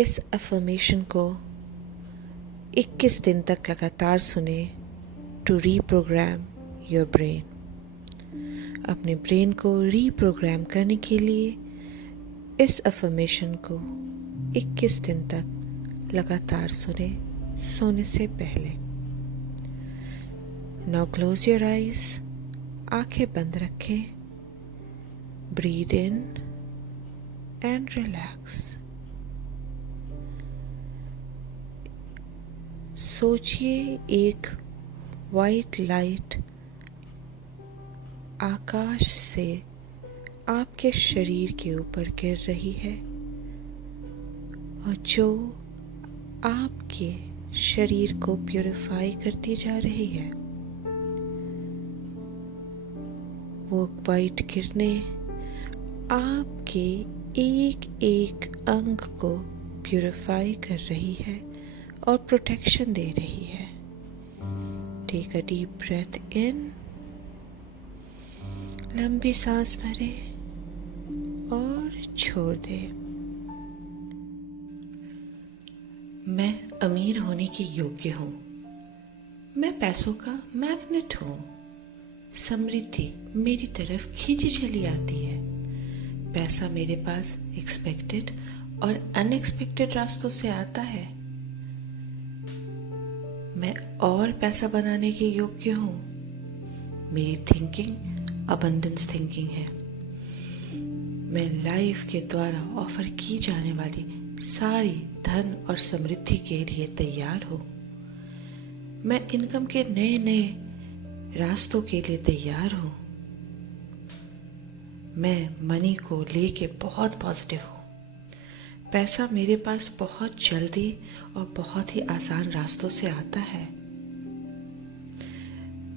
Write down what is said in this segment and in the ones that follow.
इस अफर्मेशन को 21 दिन तक लगातार सुने टू रीप्रोग्राम योर ब्रेन। अपने ब्रेन को रीप्रोग्राम करने के लिए इस अफर्मेशन को 21 दिन तक लगातार सुने सोने से पहले। नाउ क्लोज योर आइज, आंखें बंद रखें, ब्रीद इन एंड रिलैक्स। सोचिए एक वाइट लाइट आकाश से आपके शरीर के ऊपर गिर रही है और जो आपके शरीर को प्यूरिफाई करती जा रही है। वो वाइट किरणें आपके एक एक अंग को प्यूरिफाई कर रही है और प्रोटेक्शन दे रही है। Take a deep breath in, लंबी सांस भरे और छोड़ दे। मैं अमीर होने के योग्य हूँ। मैं पैसों का मैग्नेट हूँ। समृद्धि मेरी तरफ खींची चली आती है। पैसा मेरे पास एक्सपेक्टेड और अनएक्सपेक्टेड रास्तों से आता है। मैं और पैसा बनाने के योग्य हूँ। मेरी थिंकिंग अबंडेंस थिंकिंग है। मैं लाइफ के द्वारा ऑफर की जाने वाली सारी धन और समृद्धि के लिए तैयार हूँ। मैं इनकम के नए नए रास्तों के लिए तैयार हूँ। मैं मनी को लेके बहुत पॉजिटिव हूँ। पैसा मेरे पास बहुत जल्दी और बहुत ही आसान रास्तों से आता है।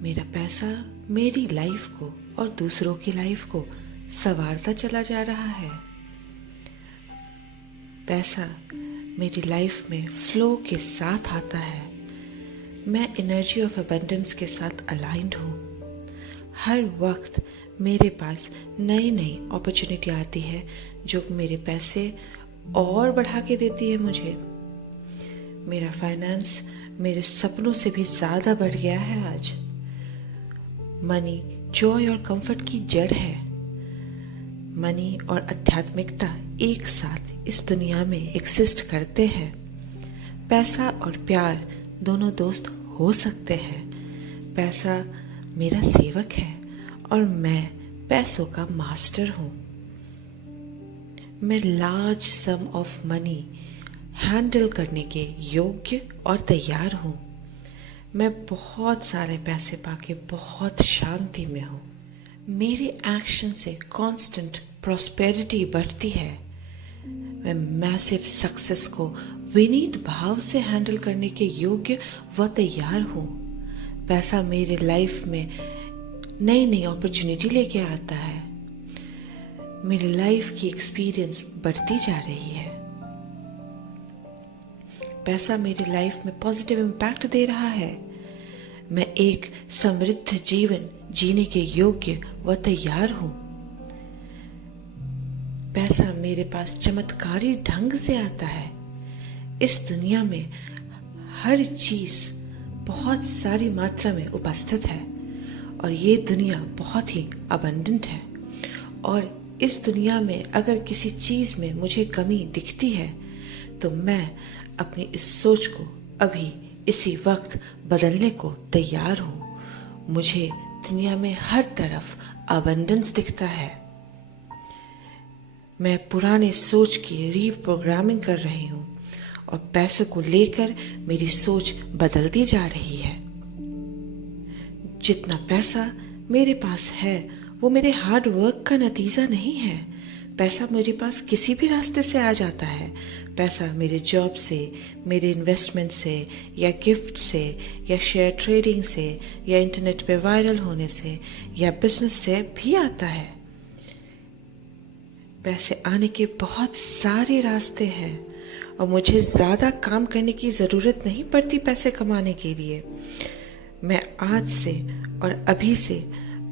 मेरा पैसा मेरी लाइफ को और दूसरों की लाइफ को संवारता चला जा रहा है। पैसा मेरी लाइफ में फ्लो के साथ आता है। मैं एनर्जी ऑफ अबंडेंस के साथ अलाइंड हूँ। हर वक्त मेरे पास नई नई अपॉर्चुनिटी आती है जो मेरे पैसे और बढ़ा के देती है मुझे। मेरा फाइनेंस मेरे सपनों से भी ज्यादा बढ़ गया है आज। मनी जॉय और कंफर्ट की जड़ है। मनी और आध्यात्मिकता एक साथ इस दुनिया में एग्जिस्ट करते हैं। पैसा और प्यार दोनों दोस्त हो सकते हैं। पैसा मेरा सेवक है और मैं पैसों का मास्टर हूँ। मैं large some of money handle करने के योग्य और तैयार हूँ। मैं बहुत सारे पैसे पाके बहुत शांति में हूँ। मेरे एक्शन से कांस्टेंट प्रॉस्पेरिटी बढ़ती है। मैं मैसिव सक्सेस को विनीत भाव से हैंडल करने के योग्य व तैयार हूँ। पैसा मेरे लाइफ में नई नई अपॉर्चुनिटी लेके आता है। मेरी लाइफ की एक्सपीरियंस बढ़ती जा रही है। पैसा मेरी लाइफ में पॉजिटिव इम्पैक्ट दे रहा है। मैं एक समृद्ध जीवन जीने के योग्य व तैयार हूँ। पैसा मेरे पास चमत्कारी ढंग से आता है। इस दुनिया में हर चीज बहुत सारी मात्रा में उपस्थित है और ये दुनिया बहुत ही अबंडेंट है। और इस दुनिया में अगर किसी चीज में मुझे कमी दिखती है तो मैं अपनी इस सोच को अभी इसी वक्त बदलने को तैयार हूँ। मुझे दुनिया में हर तरफ अबंडेंस दिखता है। मैं पुराने सोच की रीप्रोग्रामिंग कर रही हूँ और पैसे को लेकर मेरी सोच बदलती जा रही है। जितना पैसा मेरे पास है वो मेरे हार्ड वर्क का नतीजा नहीं है। पैसा मेरे पास किसी भी रास्ते से आ जाता है। पैसा मेरे जॉब से, मेरे इन्वेस्टमेंट से या गिफ्ट से या शेयर ट्रेडिंग से या इंटरनेट पे वायरल होने से या बिजनेस से भी आता है। पैसे आने के बहुत सारे रास्ते हैं और मुझे ज़्यादा काम करने की ज़रूरत नहीं पड़ती पैसे कमाने के लिए। मैं आज से और अभी से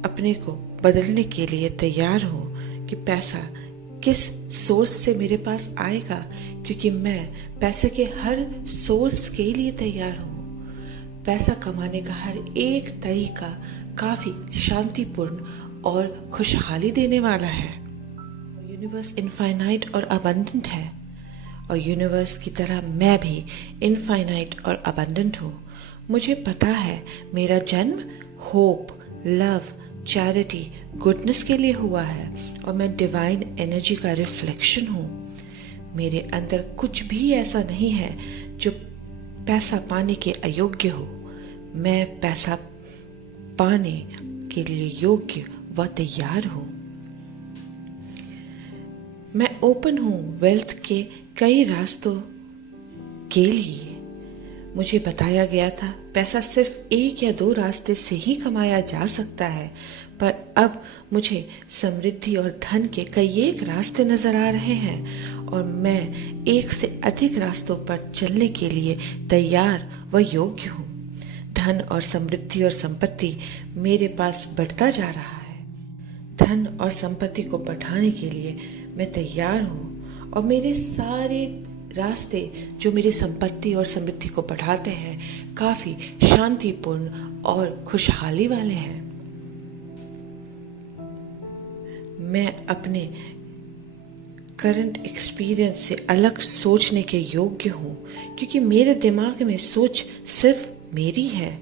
अपने को बदलने के लिए तैयार हूँ कि पैसा किस सोर्स से मेरे पास आएगा, क्योंकि मैं पैसे के हर सोर्स के लिए तैयार हूँ। पैसा कमाने का हर एक तरीका काफी शांतिपूर्ण और खुशहाली देने वाला है। यूनिवर्स इनफाइनाइट और अबंडेंट है, और यूनिवर्स की तरह मैं भी इनफाइनाइट और अबंडेंट हूँ। मुझे पता है मेरा जन्म होप, लव, चैरिटी, गुडनेस के लिए हुआ है, और मैं डिवाइन एनर्जी का रिफ्लेक्शन हूँ। मेरे अंदर कुछ भी ऐसा नहीं है जो पैसा पाने के अयोग्य हो। मैं पैसा पाने के लिए योग्य व तैयार हूँ। मैं ओपन हूँ वेल्थ के कई रास्तों के लिए। मुझे बताया गया था पैसा सिर्फ एक या दो रास्ते से ही कमाया जा सकता है, पर अब मुझे समृद्धि और धन के कई एक रास्ते नजर आ रहे हैं, और मैं एक से अधिक रास्तों पर चलने के लिए तैयार व योग्य हूँ। धन और समृद्धि और संपत्ति मेरे पास बढ़ता जा रहा है। धन और संपत्ति को बढ़ाने के लिए मैं तैयार हूँ, और मेरे सारे रास्ते जो मेरी संपत्ति और समृद्धि को बढ़ाते हैं काफी शांतिपूर्ण और खुशहाली वाले हैं। मैं अपने करंट एक्सपीरियंस से अलग सोचने के योग्य हूँ, क्योंकि मेरे दिमाग में सोच सिर्फ मेरी है।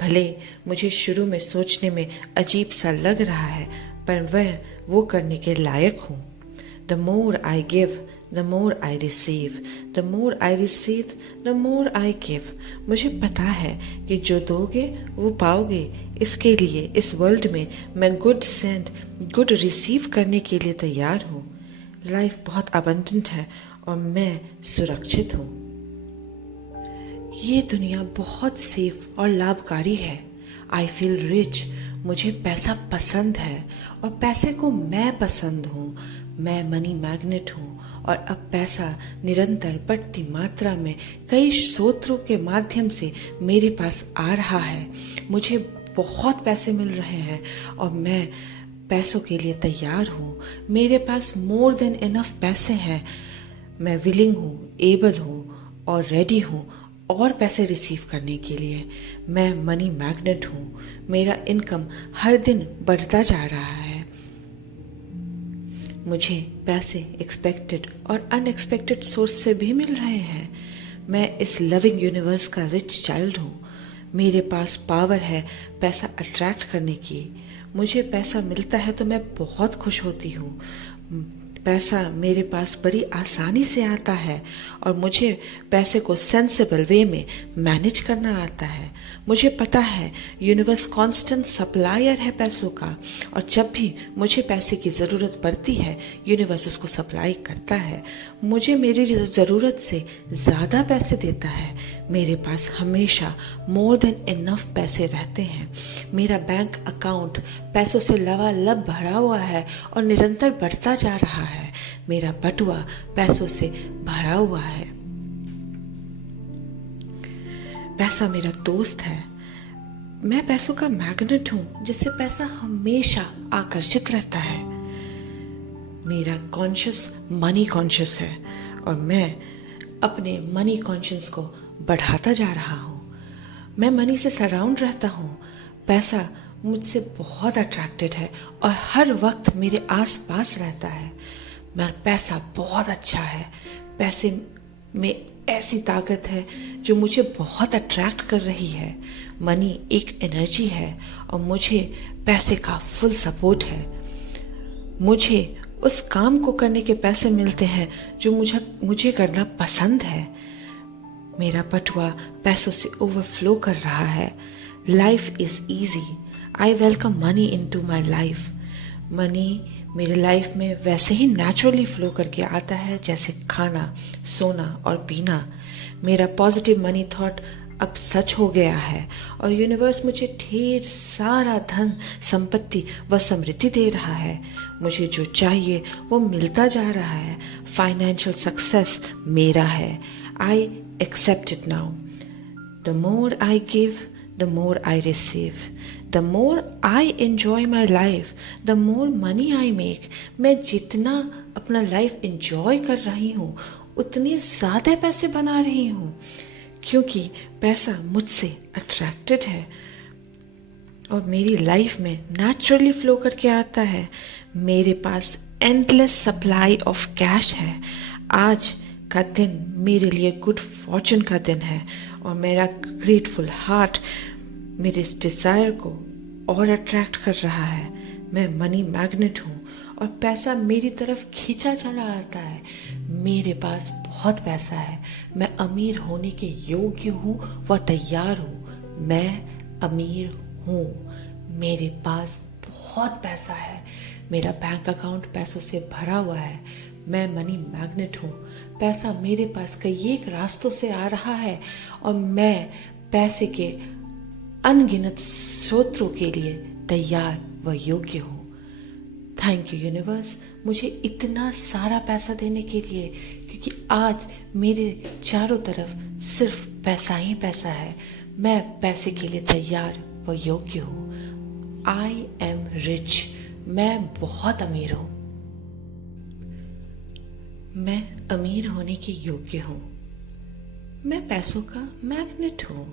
भले मुझे शुरू में सोचने में अजीब सा लग रहा है, पर मैं वो करने के लायक हूँ। The more I give, the more I receive. The more I receive, the more I give. मुझे पता है कि जो दोगे वो पाओगे। इसके लिए इस वर्ल्ड में मैं गुड सेंड, गुड रिसीव करने के लिए तैयार हूँ। लाइफ बहुत अबंडेंट है और मैं सुरक्षित हूँ। ये दुनिया बहुत सेफ और लाभकारी है। I feel rich. मुझे पैसा पसंद है और पैसे को मैं पसंद हूँ। मैं मनी मैग्नेट हूँ, और अब पैसा निरंतर बढ़ती मात्रा में कई स्रोतों के माध्यम से मेरे पास आ रहा है। मुझे बहुत पैसे मिल रहे हैं और मैं पैसों के लिए तैयार हूँ। मेरे पास मोर देन इनफ पैसे हैं। मैं विलिंग हूँ, एबल हूँ और रेडी हूँ और पैसे रिसीव करने के लिए। मैं मनी मैग्नेट हूँ। मेरा इनकम हर दिन बढ़ता जा रहा है। मुझे पैसे एक्सपेक्टेड और अनएक्सपेक्टेड सोर्स से भी मिल रहे हैं। मैं इस लविंग यूनिवर्स का रिच चाइल्ड हूँ। मेरे पास पावर है पैसा अट्रैक्ट करने की। मुझे पैसा मिलता है तो मैं बहुत खुश होती हूँ। पैसा मेरे पास बड़ी आसानी से आता है और मुझे पैसे को सेंसिबल वे में मैनेज करना आता है। मुझे पता है यूनिवर्स कांस्टेंट सप्लायर है पैसों का, और जब भी मुझे पैसे की ज़रूरत पड़ती है यूनिवर्स उसको सप्लाई करता है। मुझे मेरी ज़रूरत से ज़्यादा पैसे देता है। मेरे पास हमेशा मोर देन इनफ पैसे रहते हैं। मेरा बैंक अकाउंट पैसों से लबालब भरा हुआ है और निरंतर बढ़ता जा रहा है। मेरा बटुआ पैसों से भरा हुआ है। पैसा मेरा दोस्त है। मैं पैसों का मैग्नेट हूं, जिससे पैसा हमेशा आकर्षित रहता है। मेरा कॉन्शियस मनी कॉन्शियस है और मैं अपने मनी कॉन्शियस को बढ़ाता जा रहा हूं। मैं मनी से सराउंड रहता हूं। पैसा मुझसे बहुत अट्रैक्टेड है और हर वक्त मेरे आस पास रहता है। मेरा पैसा बहुत अच्छा है। पैसे में ऐसी ताकत है जो मुझे बहुत अट्रैक्ट कर रही है। मनी एक एनर्जी है और मुझे पैसे का फुल सपोर्ट है। मुझे उस काम को करने के पैसे मिलते हैं जो मुझे करना पसंद है। मेरा बटुआ पैसों से ओवरफ्लो कर रहा है। Life is easy. I welcome money into my life. Money मेरे लाइफ में वैसे ही नेचुरली फ्लो करके आता है जैसे खाना, सोना और पीना। मेरा पॉजिटिव मनी थॉट अब सच हो गया है और यूनिवर्स मुझे ढेर सारा धन, संपत्ति व समृद्धि दे रहा है। मुझे जो चाहिए वो मिलता जा रहा है। फाइनेंशियल सक्सेस मेरा है। I accept it now. The more I give, the more I receive. The more I enjoy my life, the more money I make. मैं जितना अपना लाइफ enjoy कर रही हूँ उतने ज़्यादा पैसे बना रही हूँ, क्योंकि पैसा मुझसे अट्रैक्टेड है और मेरी लाइफ में नेचुरली फ्लो करके आता है। मेरे पास एंडलेस सप्लाई ऑफ कैश है। आज का दिन मेरे लिए गुड फॉर्चून का दिन है और मेरा ग्रेटफुल हार्ट मेरे इस डिज़ायर को और अट्रैक्ट कर रहा है। मैं मनी मैग्नेट हूँ और पैसा मेरी तरफ खींचा चला आता है। मेरे पास बहुत पैसा है। मैं अमीर होने के योग्य हूँ व तैयार हूँ। मैं अमीर हूँ। मेरे पास बहुत पैसा है। मेरा बैंक अकाउंट पैसों से भरा हुआ है। मैं मनी मैग्नेट हूँ। पैसा मेरे पास कई एक रास्तों से आ रहा है और मैं पैसे के अनगिनत स्रोतों के लिए तैयार व योग्य हूँ। थैंक यू यूनिवर्स, मुझे इतना सारा पैसा देने के लिए, क्योंकि आज मेरे चारों तरफ सिर्फ पैसा ही पैसा है। मैं पैसे के लिए तैयार व योग्य हूँ। I am rich. मैं बहुत अमीर हूँ। मैं अमीर होने के योग्य हूँ। मैं पैसों का मैग्नेट हूँ।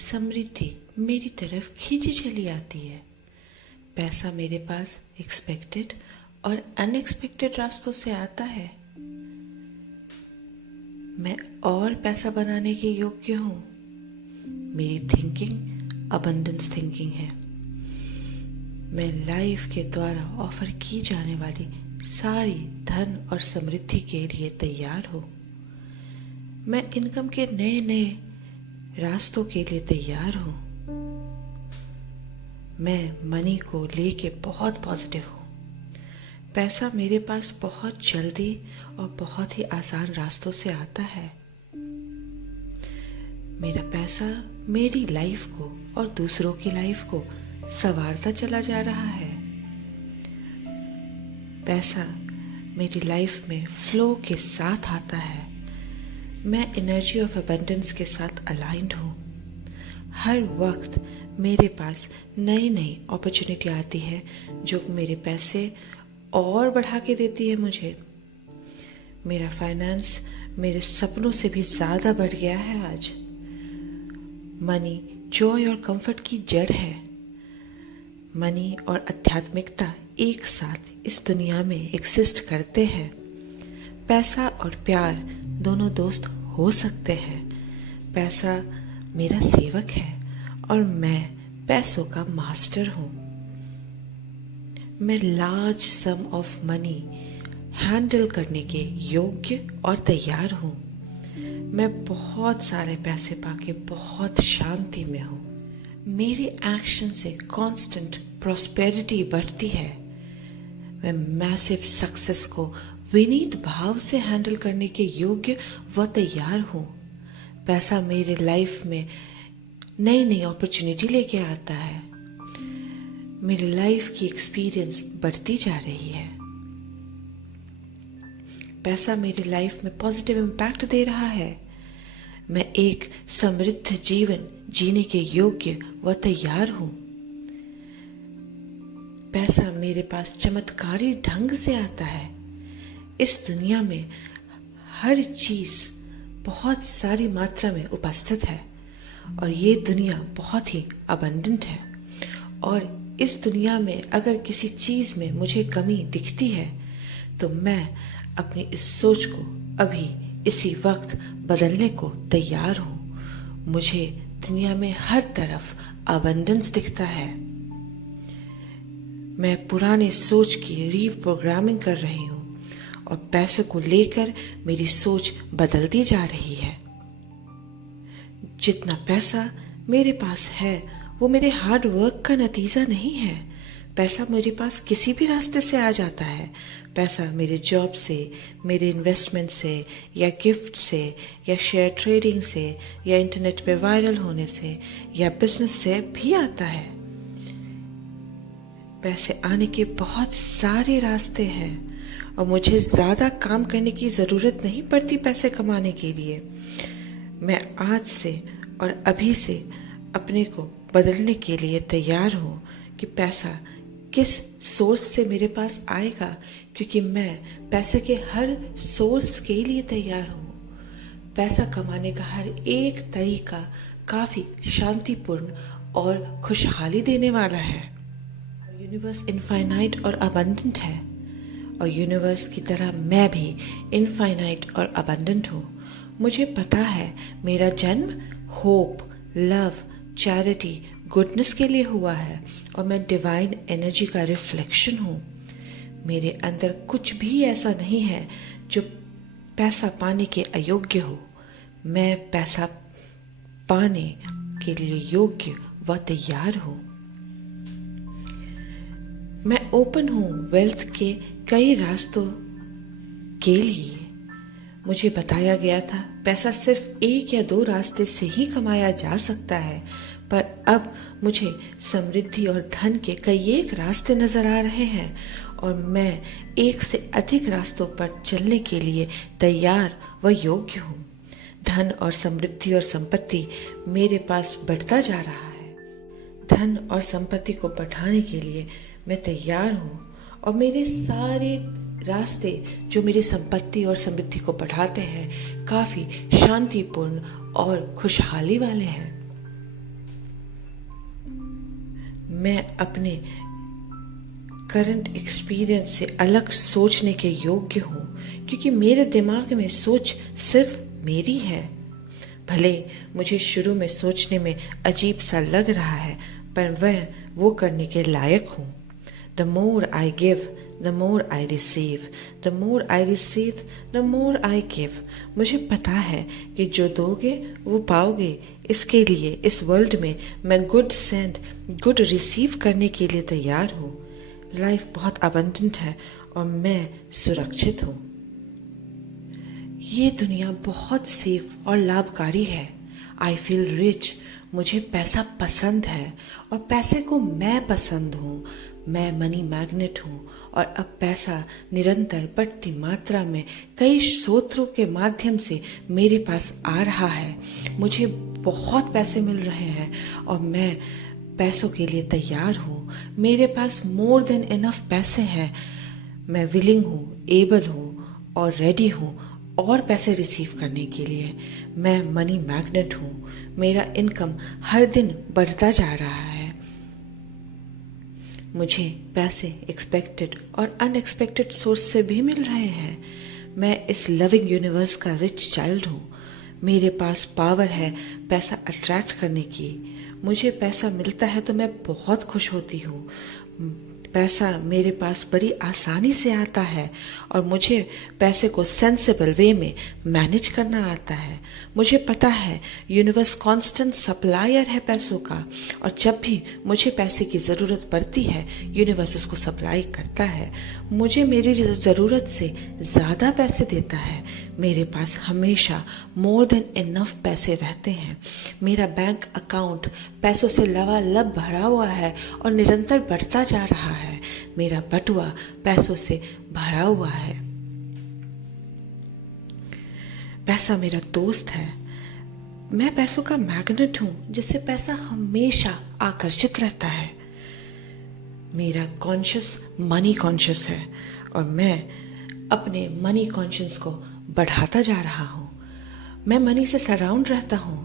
समृद्धि मेरी तरफ खींची चली आती है। पैसा मेरे पास एक्सपेक्टेड और अनएक्सपेक्टेड रास्तों से आता है। मैं और पैसा बनाने के योग्य हूँ। मेरी थिंकिंग अबंडेंस थिंकिंग है। मैं लाइफ के द्वारा ऑफर की जाने वाली सारी धन और समृद्धि के लिए तैयार हूँ। मैं इनकम के नए नए रास्तों के लिए तैयार हूँ। मैं मनी को लेके बहुत पॉजिटिव हूँ। पैसा मेरे पास बहुत जल्दी और बहुत ही आसान रास्तों से आता है। मेरा पैसा मेरी लाइफ को और दूसरों की लाइफ को संवारता चला जा रहा है। पैसा मेरी लाइफ में फ्लो के साथ आता है। मैं एनर्जी ऑफ अबंडेंस के साथ अलाइंड हूँ। हर वक्त मेरे पास नई नई अपॉर्चुनिटी आती है जो मेरे पैसे और बढ़ा के देती है मुझे। मेरा फाइनेंस मेरे सपनों से भी ज़्यादा बढ़ गया है आज। मनी जॉय और कंफर्ट की जड़ है। मनी और आध्यात्मिकता एक साथ इस दुनिया में एग्जिस्ट करते हैं। पैसा और प्यार दोनों दोस्त हो सकते हैं। पैसा मेरा सेवक है और मैं पैसों का मास्टर हूँ। मैं large some of money handle करने के योग्य और तैयार हूँ। मैं बहुत सारे पैसे पाके बहुत शांति में हूँ। मेरे एक्शन से कांस्टेंट प्रॉस्पेरिटी बढ़ती है। मैं मैसिव सक्सेस को विनीत भाव से हैंडल करने के योग्य व तैयार हूँ। पैसा मेरे लाइफ में नई नई अपॉर्चुनिटी लेके आता है। मेरी लाइफ की एक्सपीरियंस बढ़ती जा रही है। पैसा मेरी लाइफ में पॉजिटिव इम्पैक्ट दे रहा है। मैं एक समृद्ध जीवन जीने के योग्य व तैयार हूँ। पैसा मेरे पास चमत्कारी ढंग से आता है। इस दुनिया में हर चीज बहुत सारी मात्रा में उपस्थित है और ये दुनिया बहुत ही अबंडेंट है। और इस दुनिया में अगर किसी चीज में मुझे कमी दिखती है तो मैं अपनी इस सोच को अभी इसी वक्त बदलने को तैयार हूँ। मुझे दुनिया में हर तरफ अबंडेंस दिखता है। मैं पुराने सोच की रीप्रोग्रामिंग कर रही हूँ और पैसे को लेकर मेरी सोच बदलती जा रही है। जितना पैसा मेरे पास है वो मेरे हार्ड वर्क का नतीजा नहीं है। पैसा मेरे पास किसी भी रास्ते से आ जाता है। पैसा मेरे जॉब से, मेरे इन्वेस्टमेंट से या गिफ्ट से या शेयर ट्रेडिंग से या इंटरनेट पे वायरल होने से या बिजनेस से भी आता है। पैसे आने के बहुत सारे रास्ते हैं और मुझे ज़्यादा काम करने की ज़रूरत नहीं पड़ती पैसे कमाने के लिए। मैं आज से और अभी से अपने को बदलने के लिए तैयार हूँ कि पैसा किस सोर्स से मेरे पास आएगा, क्योंकि मैं पैसे के हर सोर्स के लिए तैयार हूँ। पैसा कमाने का हर एक तरीका काफ़ी शांतिपूर्ण और खुशहाली देने वाला है। यूनिवर्स इनफाइनाइट और अबंडेंट है, और यूनिवर्स की तरह मैं भी इनफाइनाइट और अबंडेंट हूँ। मुझे पता है मेरा जन्म होप, लव, चैरिटी, गुडनेस के लिए हुआ है, और मैं डिवाइन एनर्जी का रिफ्लेक्शन हूँ। मेरे अंदर कुछ भी ऐसा नहीं है जो पैसा पाने के अयोग्य हो। मैं पैसा पाने के लिए योग्य व तैयार हूँ। मैं ओपन हूँ वेल्थ के कई रास्तों के लिए। मुझे बताया गया था पैसा सिर्फ एक या दो रास्ते से ही कमाया जा सकता है, पर अब मुझे समृद्धि और धन के कई एक रास्ते नजर आ रहे हैं, और मैं एक से अधिक रास्तों पर चलने के लिए तैयार व योग्य हूँ। धन और समृद्धि और संपत्ति मेरे पास बढ़ता जा रहा है। धन और संपत्ति को बढ़ाने के लिए मैं तैयार हूँ, और मेरे सारे रास्ते जो मेरी संपत्ति और समृद्धि को बढ़ाते हैं काफी शांतिपूर्ण और खुशहाली वाले हैं। मैं अपने करंट एक्सपीरियंस से अलग सोचने के योग्य हूँ, क्योंकि मेरे दिमाग में सोच सिर्फ मेरी है। भले मुझे शुरू में सोचने में अजीब सा लग रहा है, पर मैं वो करने के लायक हूँ। The more I give, the more I receive. The more I receive, the more I give. मुझे पता है कि जो दोगे वो पाओगे। इसके लिए इस वर्ल्ड में मैं गुड सेंड, गुड रिसीव करने के लिए तैयार हूँ। लाइफ बहुत अबंडेंट है और मैं सुरक्षित हूँ। ये दुनिया बहुत सेफ और लाभकारी है। I feel rich. मुझे पैसा पसंद है और पैसे को मैं पसंद हूँ। मैं मनी मैग्नेट हूँ, और अब पैसा निरंतर बढ़ती मात्रा में कई स्रोतों के माध्यम से मेरे पास आ रहा है। मुझे बहुत पैसे मिल रहे हैं और मैं पैसों के लिए तैयार हूँ। मेरे पास मोर देन इनफ पैसे हैं। मैं विलिंग हूँ, एबल हूँ और रेडी हूँ और पैसे रिसीव करने के लिए। मैं मनी मैग्नेट हूँ। मेरा इनकम हर दिन बढ़ता जा रहा है। मुझे पैसे एक्सपेक्टेड और अनएक्सपेक्टेड सोर्स से भी मिल रहे हैं। मैं इस लविंग यूनिवर्स का रिच चाइल्ड हूँ। मेरे पास पावर है पैसा अट्रैक्ट करने की। मुझे पैसा मिलता है तो मैं बहुत खुश होती हूँ। पैसा मेरे पास बड़ी आसानी से आता है, और मुझे पैसे को सेंसिबल वे में मैनेज करना आता है। मुझे पता है यूनिवर्स कांस्टेंट सप्लायर है पैसों का, और जब भी मुझे पैसे की ज़रूरत पड़ती है यूनिवर्स उसको सप्लाई करता है। मुझे मेरी ज़रूरत से ज़्यादा पैसे देता है। मेरे पास हमेशा मोर देन इनफ पैसे रहते हैं। मेरा बैंक अकाउंट पैसों से लबालब भरा हुआ है और निरंतर बढ़ता जा रहा है। मेरा बटुआ पैसों से भरा हुआ है। पैसा मेरा दोस्त है। मैं पैसों का मैग्नेट हूँ, जिससे पैसा हमेशा आकर्षित रहता है। मेरा कॉन्शियस मनी कॉन्शियस है, और मैं अपने मनी कॉन्शियस को बढ़ाता जा रहा हूँ। मैं मनी से सराउंड रहता हूँ।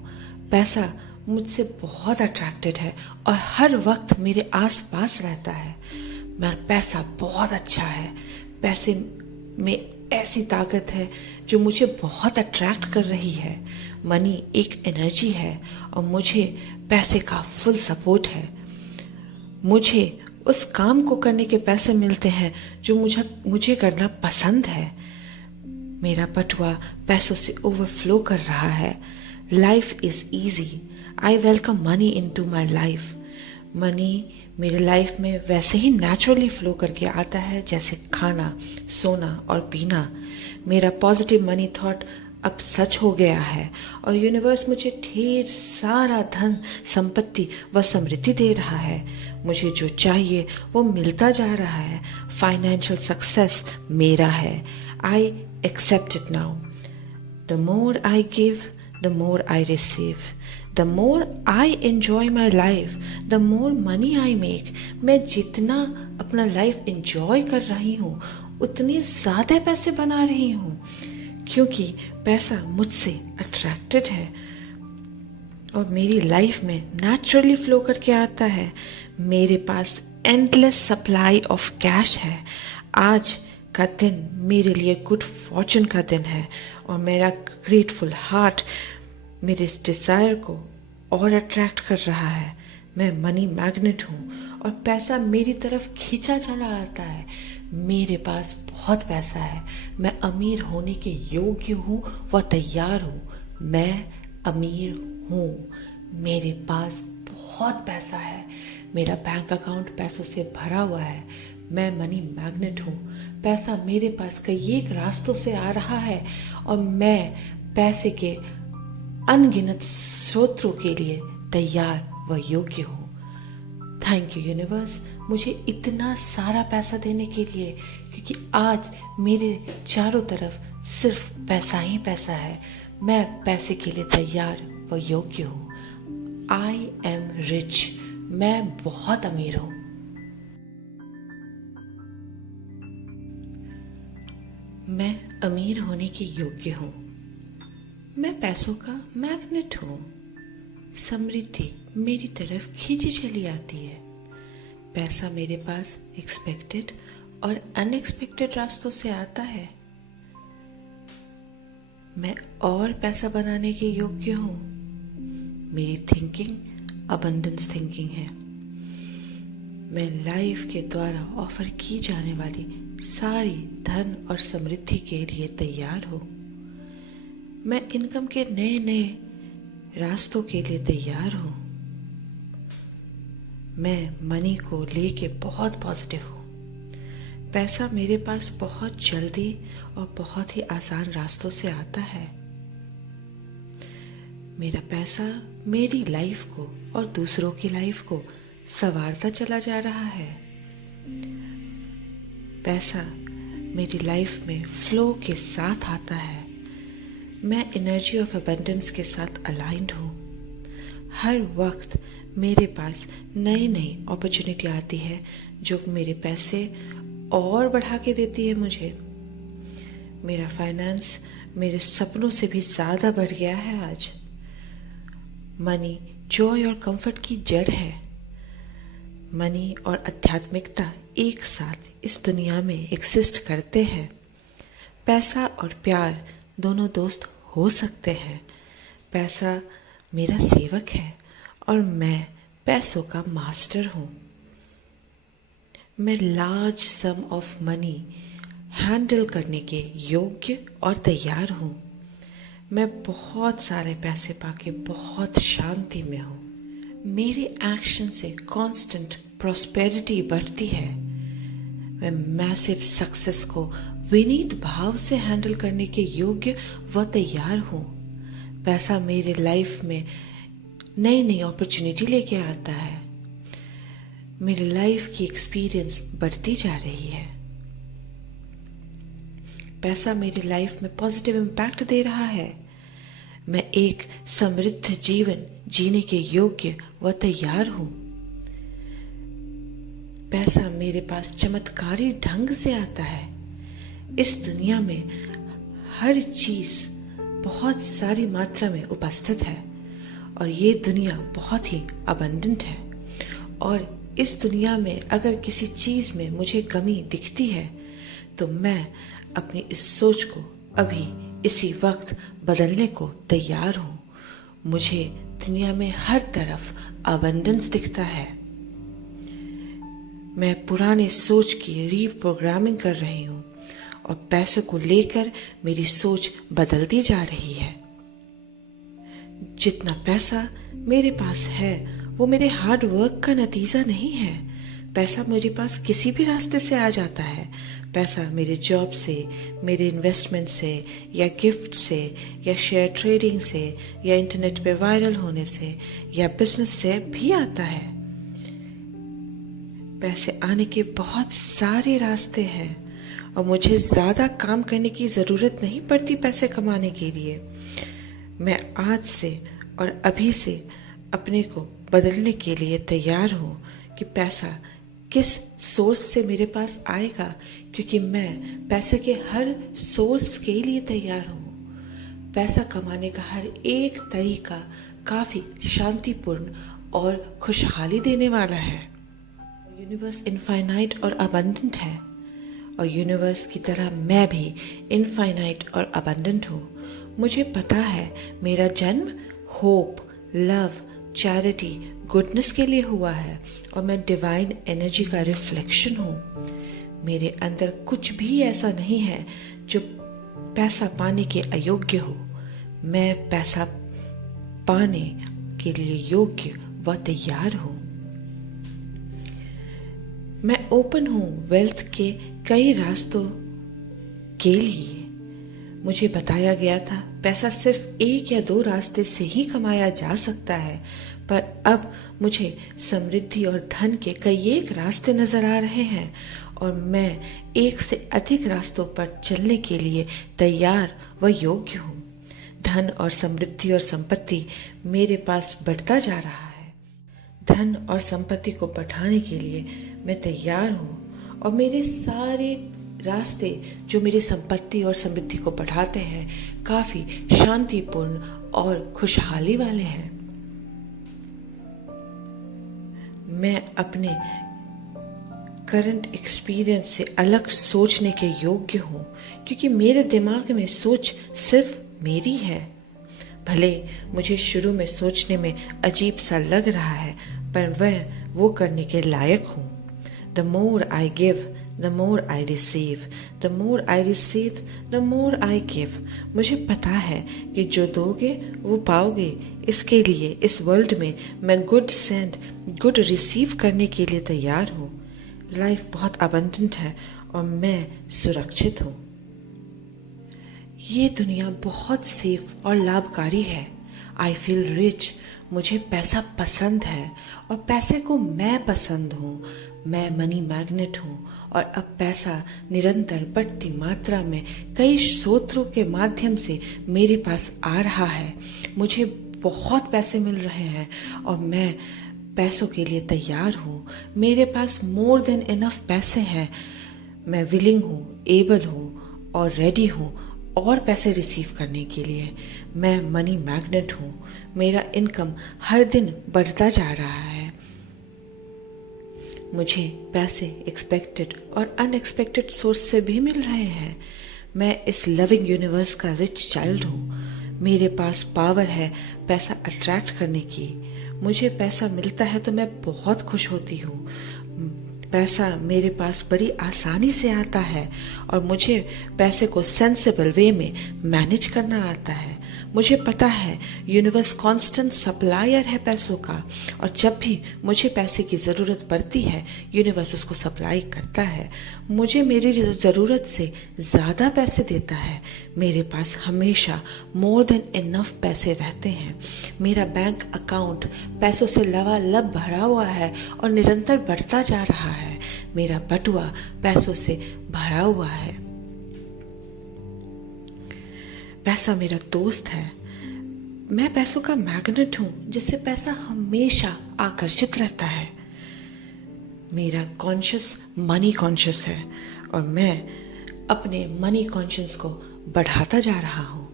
पैसा मुझसे बहुत अट्रैक्टेड है और हर वक्त मेरे आस पास रहता है। मेरा पैसा बहुत अच्छा है। पैसे में ऐसी ताकत है जो मुझे बहुत अट्रैक्ट कर रही है। मनी एक एनर्जी है और मुझे पैसे का फुल सपोर्ट है। मुझे उस काम को करने के पैसे मिलते हैं जो मुझे करना पसंद है। मेरा बटुआ पैसों से ओवरफ्लो कर रहा है। Life is easy. I welcome money into my life. Money मेरे लाइफ में वैसे ही नेचुरली फ्लो करके आता है जैसे खाना, सोना और पीना। मेरा पॉजिटिव मनी थॉट अब सच हो गया है, और यूनिवर्स मुझे ढेर सारा धन, संपत्ति व समृद्धि दे रहा है। मुझे जो चाहिए वो मिलता जा रहा है। फाइनेंशियल सक्सेस मेरा है। I accept it now. The more I give, the more I receive. The more I enjoy my life, the more money I make. मैं जितना अपना लाइफ enjoy कर रही हूँ उतने ज़्यादा पैसे बना रही हूँ, क्योंकि पैसा मुझसे अट्रैक्टेड है और मेरी लाइफ में नेचुरली फ्लो करके आता है. मेरे पास एंडलेस सप्लाई ऑफ कैश है. आज का दिन मेरे लिए गुड फॉर्चून का दिन है और मेरा ग्रेटफुल हार्ट मेरे इस डिज़ायर को और अट्रैक्ट कर रहा है. मैं मनी मैग्नेट हूँ और पैसा मेरी तरफ खींचा चला आता है. मेरे पास बहुत पैसा है. मैं अमीर होने के योग्य हूँ व तैयार हूँ. मैं अमीर हूँ. मेरे पास बहुत पैसा है. मेरा बैंक अकाउंट पैसों से भरा हुआ है. मैं मनी मैग्नेट हूँ. पैसा मेरे पास कई एक रास्तों से आ रहा है और मैं पैसे के अनगिनत स्रोतों के लिए तैयार व योग्य हूँ. थैंक यू यूनिवर्स मुझे इतना सारा पैसा देने के लिए, क्योंकि आज मेरे चारों तरफ सिर्फ पैसा ही पैसा है. मैं पैसे के लिए तैयार व योग्य हूँ. I am rich. मैं बहुत अमीर हूँ. मैं अमीर होने के योग्य हूँ. मैं पैसों का मैग्नेट हूँ. समृद्धि मेरी तरफ खींची चली आती है. पैसा मेरे पास एक्सपेक्टेड और अनएक्सपेक्टेड रास्तों से आता है. मैं और पैसा बनाने के योग्य हूँ. मेरी थिंकिंग अबंडेंस थिंकिंग है. मैं लाइफ के द्वारा ऑफर की जाने वाली सारी धन और समृद्धि के लिए तैयार हूँ. मैं इनकम के नए नए रास्तों के लिए तैयार हूँ. मैं मनी को लेके बहुत पॉजिटिव हूँ. पैसा मेरे पास बहुत जल्दी और बहुत ही आसान रास्तों से आता है. मेरा पैसा मेरी लाइफ को और दूसरों की लाइफ को संवारता चला जा रहा है. पैसा मेरी लाइफ में फ्लो के साथ आता है. मैं एनर्जी ऑफ अबंडेंस के साथ अलाइंड हूँ. हर वक्त मेरे पास नई नई अपॉर्चुनिटी आती है जो मेरे पैसे और बढ़ा के देती है मुझे. मेरा फाइनेंस मेरे सपनों से भी ज़्यादा बढ़ गया है आज. मनी जॉय और कंफर्ट की जड़ है. मनी और आध्यात्मिकता एक साथ इस दुनिया में एग्जिस्ट करते हैं. पैसा और प्यार दोनों दोस्त हो सकते हैं. पैसा मेरा सेवक है और मैं पैसों का मास्टर हूँ. मैं large some of money handle करने के योग्य और तैयार हूँ. मैं बहुत सारे पैसे पाके बहुत शांति में हूँ. मेरे एक्शन से कांस्टेंट प्रॉस्पेरिटी बढ़ती है. मैं मैसिव सक्सेस को विनीत भाव से हैंडल करने के योग्य व तैयार हूँ. पैसा मेरे लाइफ में नई नई अपॉर्चुनिटी लेके आता है. मेरी लाइफ की एक्सपीरियंस बढ़ती जा रही है. पैसा मेरी लाइफ में पॉजिटिव इम्पैक्ट दे रहा है. मैं एक समृद्ध जीवन जीने के योग्य व तैयार हूँ. पैसा मेरे पास चमत्कारी ढंग से आता है. इस दुनिया में हर चीज बहुत सारी मात्रा में उपस्थित है और ये दुनिया बहुत ही अबंडेंट है. और इस दुनिया में अगर किसी चीज में मुझे कमी दिखती है तो मैं अपनी इस सोच को अभी इसी वक्त बदलने को तैयार हूँ. मुझे दुनिया में हर तरफ अबंडेंस दिखता है. मैं पुराने सोच की रीप्रोग्रामिंग कर रही हूँ और पैसे को लेकर मेरी सोच बदलती जा रही है. जितना पैसा मेरे पास है वो मेरे हार्ड वर्क का नतीजा नहीं है. पैसा मेरे पास किसी भी रास्ते से आ जाता है. पैसा मेरे जॉब से, मेरे इन्वेस्टमेंट से या गिफ्ट से या शेयर ट्रेडिंग से या इंटरनेट पे वायरल होने से या बिजनेस से भी आता है. पैसे आने के बहुत सारे रास्ते हैं और मुझे ज़्यादा काम करने की ज़रूरत नहीं पड़ती पैसे कमाने के लिए. मैं आज से और अभी से अपने को बदलने के लिए तैयार हूँ कि पैसा किस सोर्स से मेरे पास आएगा, क्योंकि मैं पैसे के हर सोर्स के लिए तैयार हूँ। पैसा कमाने का हर एक तरीका काफ़ी शांतिपूर्ण और खुशहाली देने वाला है। यूनिवर्स इनफाइनाइट और अबंडेंट है, और यूनिवर्स की तरह मैं भी इनफाइनाइट और अबंडेंट हूँ। मुझे पता है मेरा जन्म होप, लव, चैरिटी, गुडनेस के लिए हुआ है, और मैं डिवाइन एनर्जी का रिफ्लेक्शन हूँ। मेरे अंदर कुछ भी ऐसा नहीं है जो पैसा पाने के अयोग्य हो। मैं पैसा पाने के लिए योग्य व तैयार हूँ। मैं ओपन हूँ वेल्थ के कई रास्तों के लिए। मुझे बताया गया था पैसा सिर्फ एक या दो रास्ते से ही कमाया जा सकता है, पर अब मुझे समृद्धि और धन के कई एक रास्ते नजर आ रहे हैं, और मैं एक से अधिक रास्तों पर चलने के लिए तैयार व योग्य हूँ। धन और समृद्धि और संपत्ति मेरे पास बढ़ता जा रहा है। धन और संपत्ति को बढ़ाने के लिए मैं तैयार हूँ, और मेरे सारे रास्ते जो मेरी संपत्ति और समृद्धि को बढ़ाते हैं काफी शांतिपूर्ण और खुशहाली वाले हैं। मैं अपने करंट एक्सपीरियंस से अलग सोचने के योग्य हूँ, क्योंकि मेरे दिमाग में सोच सिर्फ मेरी है। भले मुझे शुरू में सोचने में अजीब सा लग रहा है, पर वह वो करने के लायक हूँ। The more I give, the more I receive. The more I receive, the more I give. मुझे पता है कि जो दोगे वो पाओगे। इसके लिए इस वर्ल्ड में मैं गुड सेंड, गुड रिसीव करने के लिए तैयार हूँ। लाइफ बहुत अबंडेंट है और मैं सुरक्षित हूँ। ये दुनिया बहुत सेफ और लाभकारी है। I feel rich. मुझे पैसा पसंद है और पैसे को मैं पसंद हूँ। मैं मनी मैग्नेट हूँ, और अब पैसा निरंतर बढ़ती मात्रा में कई स्रोतों के माध्यम से मेरे पास आ रहा है। मुझे बहुत पैसे मिल रहे हैं और मैं पैसों के लिए तैयार हूँ। मेरे पास मोर देन इनफ पैसे हैं। मैं विलिंग हूँ, एबल हूँ और रेडी हूँ और पैसे रिसीव करने के लिए। मैं मनी मैग्नेट हूँ। मेरा इनकम हर दिन बढ़ता जा रहा है। मुझे पैसे एक्सपेक्टेड और अनएक्सपेक्टेड सोर्स से भी मिल रहे हैं। मैं इस लविंग यूनिवर्स का रिच चाइल्ड हूँ। मेरे पास पावर है पैसा अट्रैक्ट करने की। मुझे पैसा मिलता है तो मैं बहुत खुश होती हूँ। पैसा मेरे पास बड़ी आसानी से आता है, और मुझे पैसे को सेंसिबल वे में मैनेज करना आता है। मुझे पता है यूनिवर्स कांस्टेंट सप्लायर है पैसों का, और जब भी मुझे पैसे की ज़रूरत पड़ती है यूनिवर्स उसको सप्लाई करता है। मुझे मेरी ज़रूरत से ज़्यादा पैसे देता है। मेरे पास हमेशा मोर देन इनफ पैसे रहते हैं। मेरा बैंक अकाउंट पैसों से लबालब भरा हुआ है और निरंतर बढ़ता जा रहा है। मेरा बटुआ पैसों से भरा हुआ है। पैसा मेरा दोस्त है। मैं पैसों का मैग्नेट हूँ, जिससे पैसा हमेशा आकर्षित रहता है। मेरा कॉन्शियस मनी कॉन्शियस है, और मैं अपने मनी कॉन्शियस को बढ़ाता जा रहा हूँ।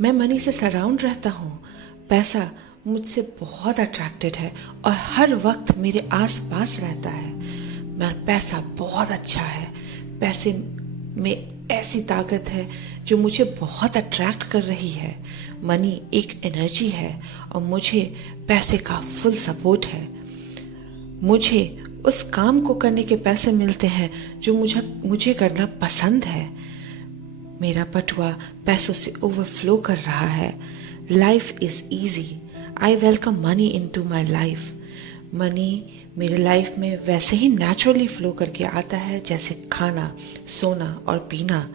मैं मनी से सराउंड रहता हूँ। पैसा मुझसे बहुत अट्रैक्टेड है और हर वक्त मेरे आस पास रहता है। मेरा पैसा बहुत अच्छा है। पैसे में ऐसी ताकत है जो मुझे बहुत अट्रैक्ट कर रही है। मनी एक एनर्जी है और मुझे पैसे का फुल सपोर्ट है। मुझे उस काम को करने के पैसे मिलते हैं जो मुझे करना पसंद है। मेरा बटुआ पैसों से ओवरफ्लो कर रहा है। Life is easy. I welcome money into my life. Money मेरे लाइफ में वैसे ही नेचुरली फ्लो करके आता है जैसे खाना, सोना और पीना।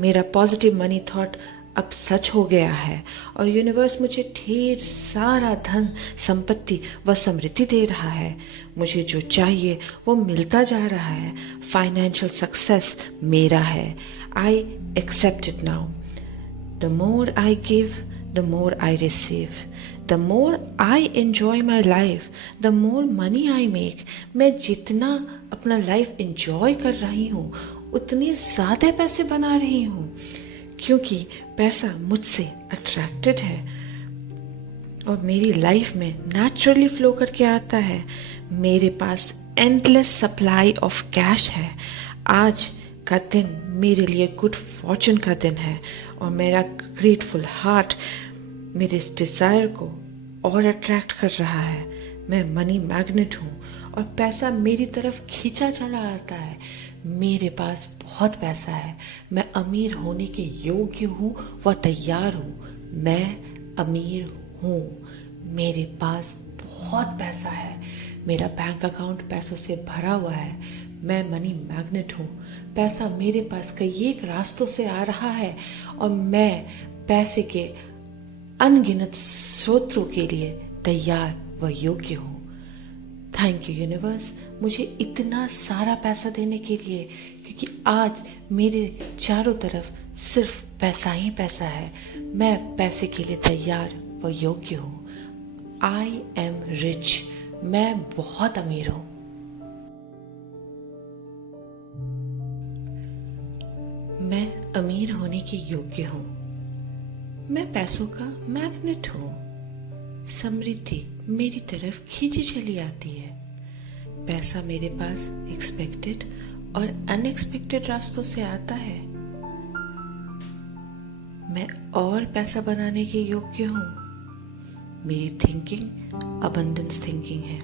मेरा पॉजिटिव मनी थॉट अब सच हो गया है और यूनिवर्स मुझे ढेर सारा धन, संपत्ति व समृद्धि दे रहा है। मुझे जो चाहिए वो मिलता जा रहा है। फाइनेंशियल सक्सेस मेरा है। I accept it now. The more I give, the more I receive. The more I enjoy my life, the more money I make. मैं जितना अपना लाइफ enjoy कर रही हूँ उतने ज़्यादा पैसे बना रही हूँ, क्योंकि पैसा मुझसे अट्रैक्टेड है और मेरी लाइफ में नेचुरली फ्लो करके आता है. मेरे पास एंडलेस सप्लाई ऑफ कैश है. आज का दिन मेरे लिए गुड फॉर्चून का दिन है और मेरा ग्रेटफुल हार्ट मेरे इस डिज़ायर को और अट्रैक्ट कर रहा है. मैं मनी मैग्नेट हूँ और पैसा मेरी तरफ खींचा चला आता है. मेरे पास बहुत पैसा है. मैं अमीर होने के योग्य हूँ व तैयार हूँ. मैं अमीर हूँ. मेरे पास बहुत पैसा है. मेरा बैंक अकाउंट पैसों से भरा हुआ है. मैं मनी मैग्नेट हूँ. पैसा मेरे पास कई एक रास्तों से आ रहा है और मैं पैसे के अनगिनत स्रोतों के लिए तैयार व योग्य हूँ. थैंक यू यूनिवर्स मुझे इतना सारा पैसा देने के लिए, क्योंकि आज मेरे चारों तरफ सिर्फ पैसा ही पैसा है. मैं पैसे के लिए तैयार व योग्य हूँ. I am rich. मैं बहुत अमीर हूँ. मैं अमीर होने के योग्य हूँ. मैं पैसों का मैग्नेट हूँ. समृद्धि मेरी तरफ खींची चली आती है. पैसा मेरे पास एक्सपेक्टेड और अनएक्सपेक्टेड रास्तों से आता है. मैं और पैसा बनाने के योग्य हूँ. मेरी थिंकिंग अबंडेंस थिंकिंग है.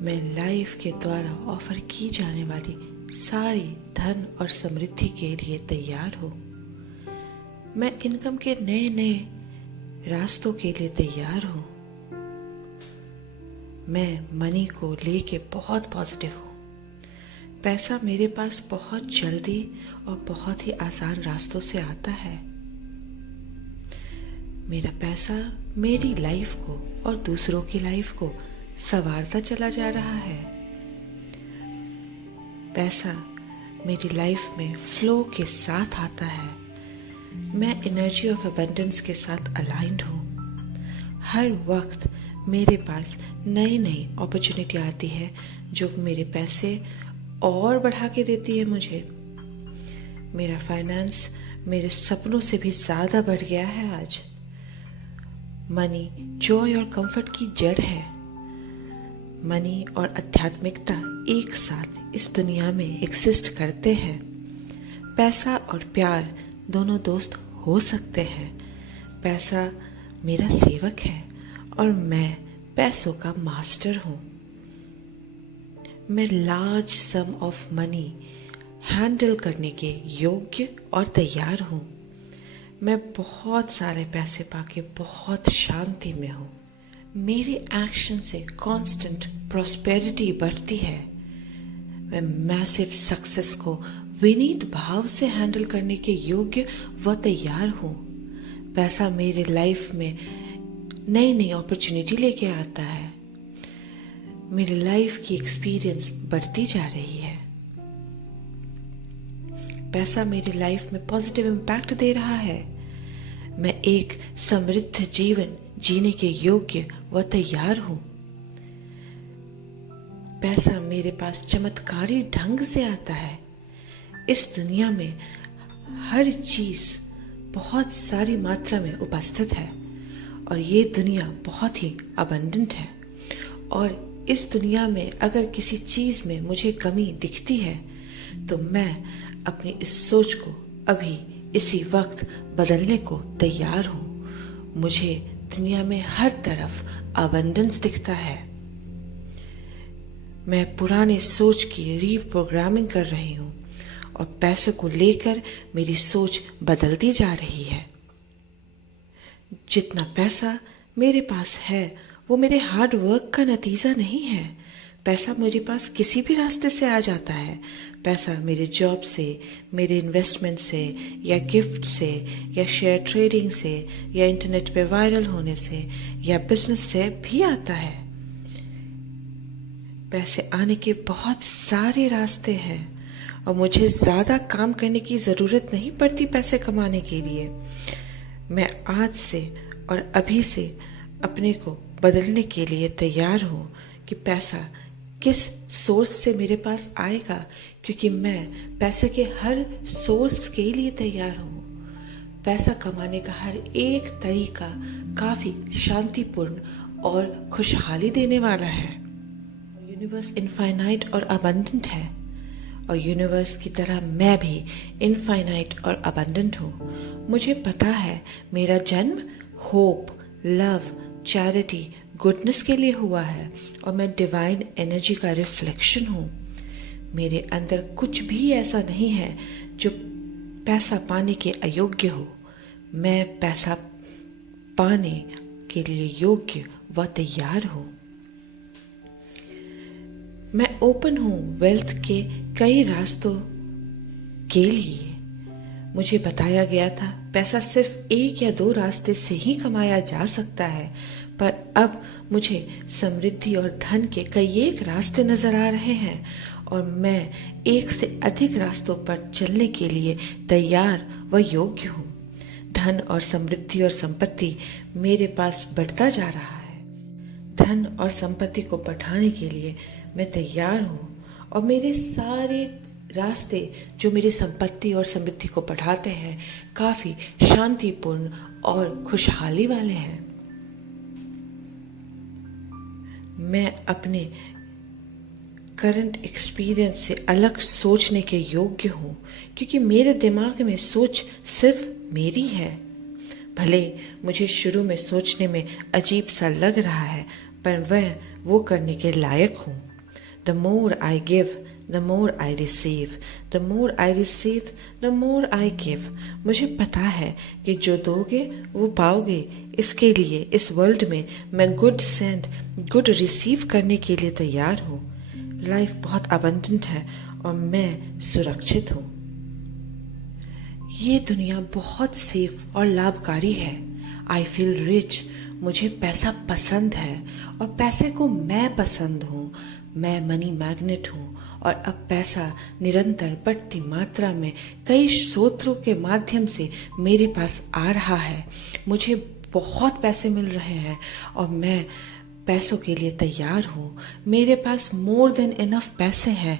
मैं लाइफ के द्वारा ऑफर की जाने वाली सारी धन और समृद्धि के लिए तैयार हूँ. मैं इनकम के नए नए रास्तों के लिए तैयार हूँ. मैं मनी को लेके बहुत पॉजिटिव हूँ. पैसा मेरे पास बहुत जल्दी और बहुत ही आसान रास्तों से आता है. मेरा पैसा मेरी लाइफ को और दूसरों की लाइफ को संवारता चला जा रहा है. पैसा मेरी लाइफ में फ्लो के साथ आता है. मैं एनर्जी ऑफ अबंडेंस के साथ अलाइंड हूँ. हर वक्त मेरे पास नई नई अपॉर्चुनिटी आती है जो मेरे पैसे और बढ़ा के देती है मुझे. मेरा फाइनेंस मेरे सपनों से भी ज़्यादा बढ़ गया है आज. मनी जॉय और कंफर्ट की जड़ है. मनी और आध्यात्मिकता एक साथ इस दुनिया में एग्जिस्ट करते हैं. पैसा और प्यार दोनों दोस्त हो सकते हैं. पैसा मेरा सेवक है और मैं पैसों का मास्टर हूँ. मैं large some of money handle करने के योग्य और तैयार हूँ. मैं बहुत सारे पैसे पाके बहुत शांति में हूँ. मेरे एक्शन से कांस्टेंट प्रॉस्पेरिटी बढ़ती है. मैं मैसिव सक्सेस को विनीत भाव से हैंडल करने के योग्य व तैयार हूँ. पैसा मेरे लाइफ में नई नई अपॉर्चुनिटी लेके आता है. मेरी लाइफ की एक्सपीरियंस बढ़ती जा रही है. पैसा मेरी लाइफ में पॉजिटिव इम्पैक्ट दे रहा है. मैं एक समृद्ध जीवन जीने के योग्य व तैयार हूँ. पैसा मेरे पास चमत्कारी ढंग से आता है. इस दुनिया में हर चीज बहुत सारी मात्रा में उपस्थित है और ये दुनिया बहुत ही अबंडेंट है. और इस दुनिया में अगर किसी चीज में मुझे कमी दिखती है तो मैं अपनी इस सोच को अभी इसी वक्त बदलने को तैयार हूँ. मुझे दुनिया में हर तरफ अबंडेंस दिखता है. मैं पुराने सोच की रीप्रोग्रामिंग कर रही हूँ और पैसे को लेकर मेरी सोच बदलती जा रही है. जितना पैसा मेरे पास है वो मेरे हार्ड वर्क का नतीजा नहीं है. पैसा मेरे पास किसी भी रास्ते से आ जाता है. पैसा मेरे जॉब से, मेरे इन्वेस्टमेंट से या गिफ्ट से या शेयर ट्रेडिंग से या इंटरनेट पे वायरल होने से या बिजनेस से भी आता है. पैसे आने के बहुत सारे रास्ते हैं और मुझे ज़्यादा काम करने की ज़रूरत नहीं पड़ती पैसे कमाने के लिए. मैं आज से और अभी से अपने को बदलने के लिए तैयार हूँ कि पैसा किस सोर्स से मेरे पास आएगा, क्योंकि मैं पैसे के हर सोर्स के लिए तैयार हूँ। पैसा कमाने का हर एक तरीका काफ़ी शांतिपूर्ण और खुशहाली देने वाला है। यूनिवर्स इनफाइनाइट और अबंडेंट है, और यूनिवर्स की तरह मैं भी इनफाइनाइट और अबंडेंट हूँ। मुझे पता है मेरा जन्म होप, लव, चैरिटी, गुडनेस के लिए हुआ है, और मैं डिवाइन एनर्जी का रिफ्लेक्शन हूँ। मेरे अंदर कुछ भी ऐसा नहीं है जो पैसा पाने के अयोग्य हो। मैं पैसा पाने के लिए योग्य व तैयार हूँ। मैं ओपन हूँ वेल्थ के कई रास्तों के लिए। मुझे बताया गया था पैसा सिर्फ एक या दो रास्ते से ही कमाया जा सकता है, पर अब मुझे समृद्धि और धन के कई एक रास्ते नजर आ रहे हैं, और मैं एक से अधिक रास्तों पर चलने के लिए तैयार व योग्य हूँ। धन और समृद्धि और संपत्ति मेरे पास बढ़ता जा रहा है। धन और संपत्ति को बढ़ाने के लिए मैं तैयार हूँ, और मेरे सारे रास्ते जो मेरी संपत्ति और समृद्धि को बढ़ाते हैं काफ़ी शांतिपूर्ण और खुशहाली वाले हैं। मैं अपने करंट एक्सपीरियंस से अलग सोचने के योग्य हूँ, क्योंकि मेरे दिमाग में सोच सिर्फ मेरी है। भले मुझे शुरू में सोचने में अजीब सा लग रहा है, पर मैं वो करने के लायक हूँ। The more I give, the more I receive. The more I receive, the more I give. मुझे पता है कि जो दोगे वो पाओगे। इसके लिए इस वर्ल्ड में मैं गुड सेंड, गुड रिसीव करने के लिए तैयार हूँ। लाइफ बहुत अबंडेंट है और मैं सुरक्षित हूँ। ये दुनिया बहुत सेफ और लाभकारी है। I feel rich. मुझे पैसा पसंद है और पैसे को मैं पसंद हूँ। मैं मनी मैग्नेट हूँ, और अब पैसा निरंतर बढ़ती मात्रा में कई स्रोतों के माध्यम से मेरे पास आ रहा है। मुझे बहुत पैसे मिल रहे हैं और मैं पैसों के लिए तैयार हूँ। मेरे पास मोर देन इनफ पैसे हैं।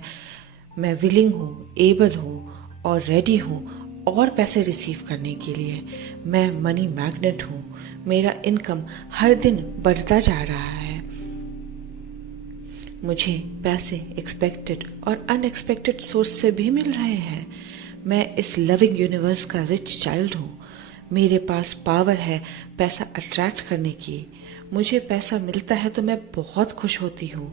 मैं विलिंग हूँ, एबल हूँ और रेडी हूँ और पैसे रिसीव करने के लिए। मैं मनी मैग्नेट हूँ। मेरा इनकम हर दिन बढ़ता जा रहा है। मुझे पैसे एक्सपेक्टेड और अनएक्सपेक्टेड सोर्स से भी मिल रहे हैं। मैं इस लविंग यूनिवर्स का रिच चाइल्ड हूँ। मेरे पास पावर है पैसा अट्रैक्ट करने की। मुझे पैसा मिलता है तो मैं बहुत खुश होती हूँ।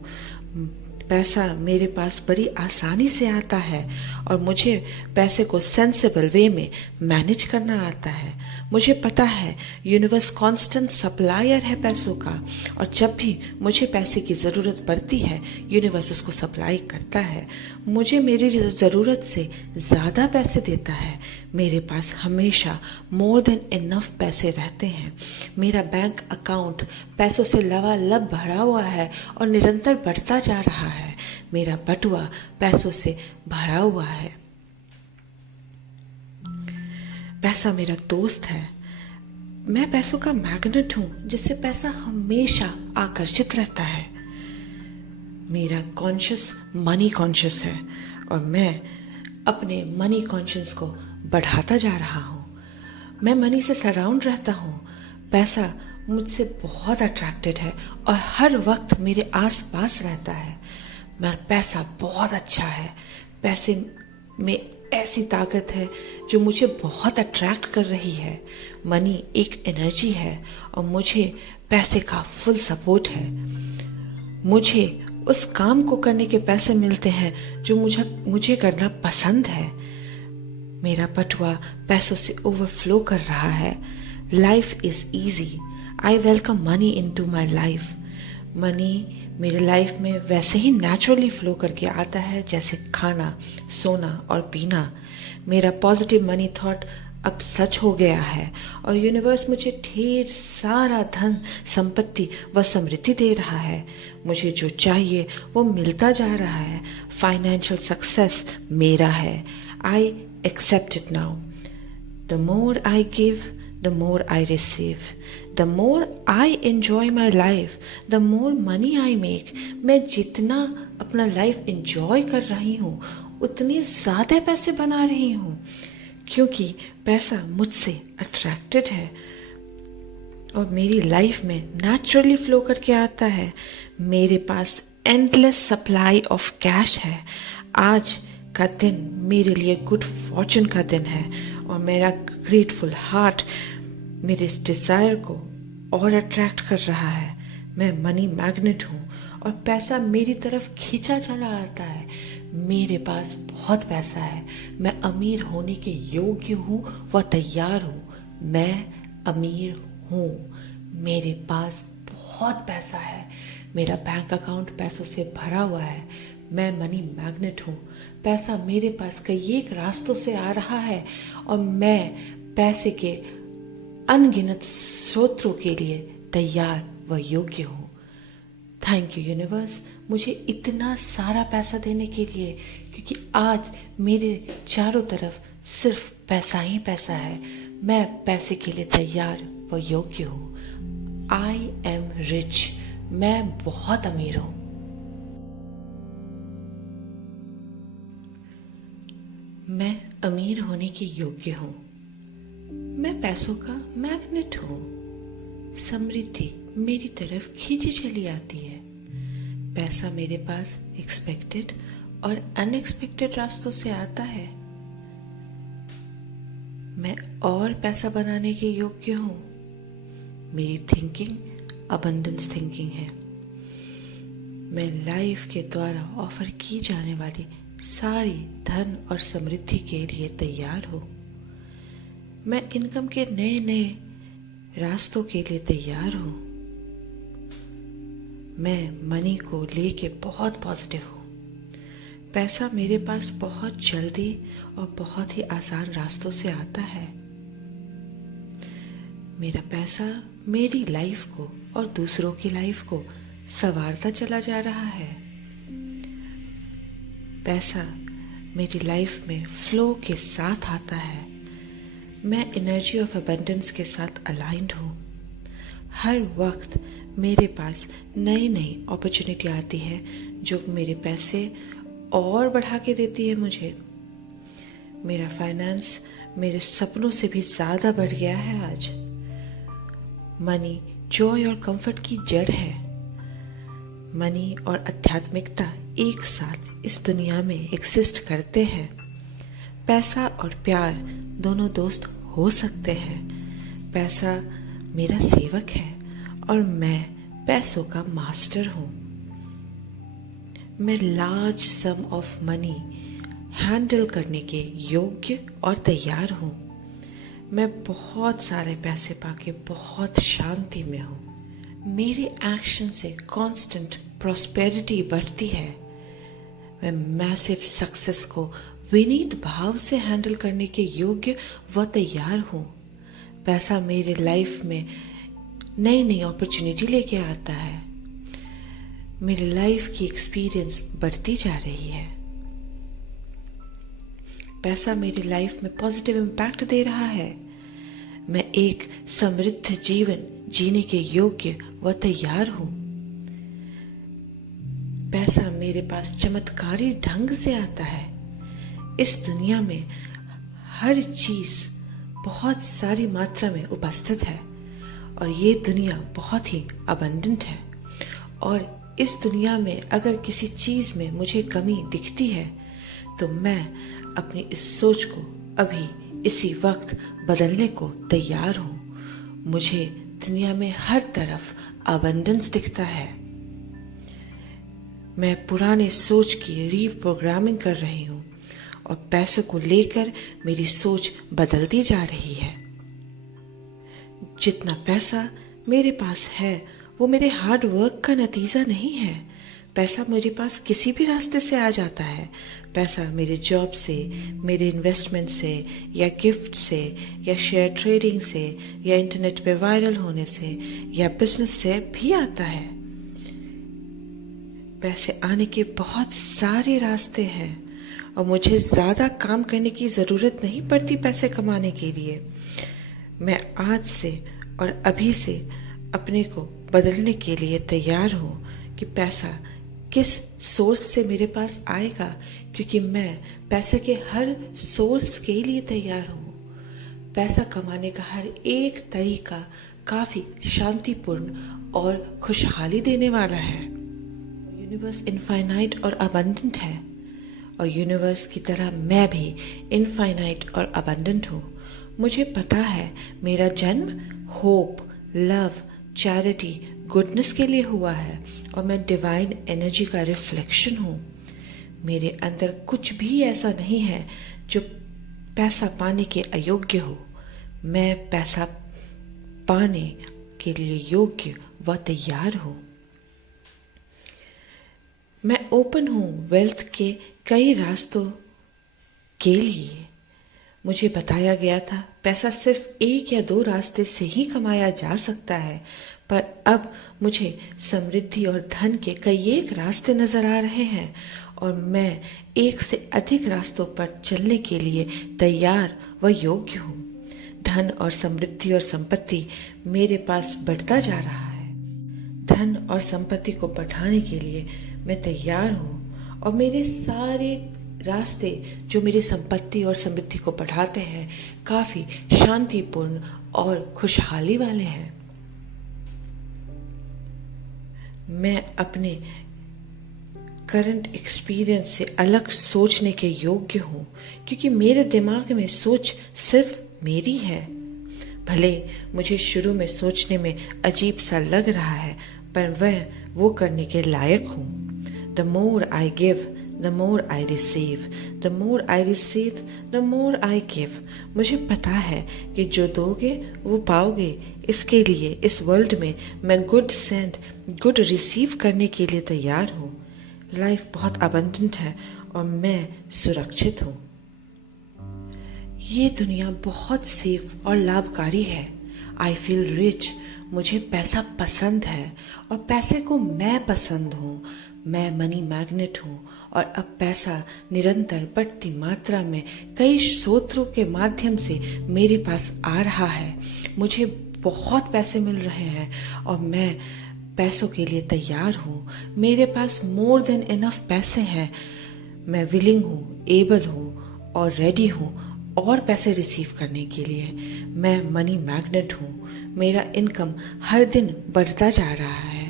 पैसा मेरे पास बड़ी आसानी से आता है, और मुझे पैसे को सेंसिबल वे में मैनेज करना आता है। मुझे पता है यूनिवर्स कांस्टेंट सप्लायर है पैसों का, और जब भी मुझे पैसे की ज़रूरत पड़ती है यूनिवर्स उसको सप्लाई करता है। मुझे मेरी ज़रूरत से ज़्यादा पैसे देता है। मेरे पास हमेशा मोर देन इनफ पैसे रहते हैं। मेरा बैंक अकाउंट पैसों से लबालब भरा हुआ है और निरंतर बढ़ता जा रहा है। मेरा बटुआ पैसों से भरा हुआ है। पैसा मेरा दोस्त है। मैं पैसों का मैग्नेट हूँ, जिससे पैसा हमेशा आकर्षित रहता है। मेरा कॉन्शियस मनी कॉन्शियस है, और मैं अपने मनी कॉन्शियस को बढ़ाता जा रहा हूँ। मैं मनी से सराउंड रहता हूँ। पैसा मुझसे बहुत अट्रैक्टेड है और हर वक्त मेरे आस पास रहता है। पैसा बहुत अच्छा है। पैसे में ऐसी ताकत है जो मुझे बहुत अट्रैक्ट कर रही है। मनी एक एनर्जी है और मुझे पैसे का फुल सपोर्ट है। मुझे उस काम को करने के पैसे मिलते हैं जो मुझे करना पसंद है। मेरा बटुआ पैसों से ओवरफ्लो कर रहा है। Life is easy. I welcome money into my life. Money मेरे लाइफ में वैसे ही नेचुरली फ्लो करके आता है जैसे खाना, सोना और पीना। मेरा पॉजिटिव मनी थॉट अब सच हो गया है, और यूनिवर्स मुझे ढेर सारा धन, संपत्ति व समृद्धि दे रहा है। मुझे जो चाहिए वो मिलता जा रहा है। फाइनेंशियल सक्सेस मेरा है। I accept it now. The more I give, the more I receive. The more I enjoy my life, the more money I make. मैं जितना अपना लाइफ enjoy कर रही हूँ उतने ज़्यादा पैसे बना रही हूँ, क्योंकि पैसा मुझसे अट्रैक्टेड है और मेरी लाइफ में नेचुरली फ्लो करके आता है. मेरे पास एंडलेस सप्लाई ऑफ कैश है. आज का दिन मेरे लिए गुड फॉर्चून का दिन है और मेरा ग्रेटफुल हार्ट मेरे इस डिज़ायर को और अट्रैक्ट कर रहा है. मैं मनी मैग्नेट हूँ और पैसा मेरी तरफ खींचा चला आता है. मेरे पास बहुत पैसा है. मैं अमीर होने के योग्य हूँ व तैयार हूँ. मैं अमीर हूँ. मेरे पास बहुत पैसा है. मेरा बैंक अकाउंट पैसों से भरा हुआ है. मैं मनी मैग्नेट हूँ. पैसा मेरे पास कई एक रास्तों से आ रहा है और मैं पैसे के अनगिनत स्रोतों के लिए तैयार व योग्य हूँ. थैंक यू यूनिवर्स मुझे इतना सारा पैसा देने के लिए, क्योंकि आज मेरे चारों तरफ सिर्फ पैसा ही पैसा है. मैं पैसे के लिए तैयार व योग्य हूँ. I am rich. मैं बहुत अमीर हूँ. मैं अमीर होने के योग्य हूँ. मैं पैसों का मैग्नेट हूँ. समृद्धि मेरी तरफ खींची चली आती है. पैसा मेरे पास एक्सपेक्टेड और अनएक्सपेक्टेड रास्तों से आता है. मैं और पैसा बनाने के योग्य हूँ. मेरी थिंकिंग अबंडेंस थिंकिंग है. मैं लाइफ के द्वारा ऑफर की जाने वाली सारी धन और समृद्धि के लिए तैयार हूँ. मैं इनकम के नए नए रास्तों के लिए तैयार हूँ. मैं मनी को लेके बहुत पॉजिटिव हूँ. पैसा मेरे पास बहुत जल्दी और बहुत ही आसान रास्तों से आता है. मेरा पैसा मेरी लाइफ को और दूसरों की लाइफ को संवारता चला जा रहा है. पैसा मेरी लाइफ में फ्लो के साथ आता है. मैं एनर्जी ऑफ अबंडेंस के साथ अलाइंड हूँ. हर वक्त मेरे पास नई नई अपॉर्चुनिटी आती है जो मेरे पैसे और बढ़ा के देती है मुझे. मेरा फाइनेंस मेरे सपनों से भी ज़्यादा बढ़ गया है आज. मनी जॉय और कंफर्ट की जड़ है. मनी और आध्यात्मिकता एक साथ इस दुनिया में एग्जिस्ट करते हैं. पैसा और प्यार दोनों दोस्त हो सकते हैं. पैसा मेरा सेवक है और मैं पैसों का मास्टर हूँ. मैं large some of money handle करने के योग्य और तैयार हूँ. मैं बहुत सारे पैसे पाके बहुत शांति में हूँ. मेरे एक्शन से कांस्टेंट प्रॉस्पेरिटी बढ़ती है. मैं मैसिव सक्सेस को विनीत भाव से हैंडल करने के योग्य व तैयार हूँ. पैसा मेरे लाइफ में नई नई अपॉर्चुनिटी लेके आता है. मेरी लाइफ की एक्सपीरियंस बढ़ती जा रही है. पैसा मेरी लाइफ में पॉजिटिव इम्पैक्ट दे रहा है. मैं एक समृद्ध जीवन जीने के योग्य व तैयार हूँ. पैसा मेरे पास चमत्कारी ढंग से आता है. इस दुनिया में हर चीज बहुत सारी मात्रा में उपस्थित है और ये दुनिया बहुत ही अबंडेंट है. और इस दुनिया में अगर किसी चीज में मुझे कमी दिखती है तो मैं अपनी इस सोच को अभी इसी वक्त बदलने को तैयार हूँ. मुझे दुनिया में हर तरफ अबंडेंस दिखता है. मैं पुराने सोच की रीप्रोग्रामिंग कर रही हूँ और पैसों को लेकर मेरी सोच बदलती जा रही है. जितना पैसा मेरे पास है वो मेरे हार्ड वर्क का नतीजा नहीं है. पैसा मेरे पास किसी भी रास्ते से आ जाता है. पैसा मेरे जॉब से, मेरे इन्वेस्टमेंट से या गिफ्ट से या शेयर ट्रेडिंग से या इंटरनेट पे वायरल होने से या बिजनेस से भी आता है. पैसे आने के बहुत सारे रास्ते हैं और मुझे ज़्यादा काम करने की ज़रूरत नहीं पड़ती पैसे कमाने के लिए. मैं आज से और अभी से अपने को बदलने के लिए तैयार हूँ कि पैसा किस सोर्स से मेरे पास आएगा, क्योंकि मैं पैसे के हर सोर्स के लिए तैयार हूँ। पैसा कमाने का हर एक तरीका काफ़ी शांतिपूर्ण और खुशहाली देने वाला है। यूनिवर्स इनफाइनाइट और अबंडेंट है, और यूनिवर्स की तरह मैं भी इनफाइनाइट और अबंडेंट हूँ। मुझे पता है मेरा जन्म होप, लव, चैरिटी, गुडनेस के लिए हुआ है, और मैं डिवाइन एनर्जी का रिफ्लेक्शन हूँ। मेरे अंदर कुछ भी ऐसा नहीं है जो पैसा पाने के अयोग्य हो। मैं पैसा पाने के लिए योग्य व तैयार हूँ। मैं ओपन हूँ वेल्थ के कई रास्तों के लिए। मुझे बताया गया था पैसा सिर्फ एक या दो रास्ते से ही कमाया जा सकता है, पर अब मुझे समृद्धि और धन के कई एक रास्ते नजर आ रहे हैं, और मैं एक से अधिक रास्तों पर चलने के लिए तैयार व योग्य हूँ। धन और समृद्धि और संपत्ति मेरे पास बढ़ता जा रहा है। धन और संपत्ति को बढ़ाने के लिए मैं तैयार हूँ, और मेरे सारे रास्ते जो मेरी संपत्ति और समृद्धि को बढ़ाते हैं काफ़ी शांतिपूर्ण और खुशहाली वाले हैं। मैं अपने करंट एक्सपीरियंस से अलग सोचने के योग्य हूँ, क्योंकि मेरे दिमाग में सोच सिर्फ मेरी है। भले मुझे शुरू में सोचने में अजीब सा लग रहा है, पर वो करने के लायक हूँ। The more I give, the more I receive. The more I receive, the more I give. मुझे पता है कि जो दोगे वो पाओगे। इसके लिए इस वर्ल्ड में मैं गुड सेंड, गुड रिसीव करने के लिए तैयार हूँ। लाइफ बहुत अबंडेंट है और मैं सुरक्षित हूँ। ये दुनिया बहुत सेफ और लाभकारी है। I feel rich. मुझे पैसा पसंद है और पैसे को मैं पसंद हूँ। मैं मनी मैग्नेट हूँ, और अब पैसा निरंतर बढ़ती मात्रा में कई स्रोतों के माध्यम से मेरे पास आ रहा है। मुझे बहुत पैसे मिल रहे हैं और मैं पैसों के लिए तैयार हूँ। मेरे पास मोर देन इनफ पैसे हैं। मैं विलिंग हूँ, एबल हूँ और रेडी हूँ और पैसे रिसीव करने के लिए। मैं मनी मैग्नेट हूँ। मेरा इनकम हर दिन बढ़ता जा रहा है।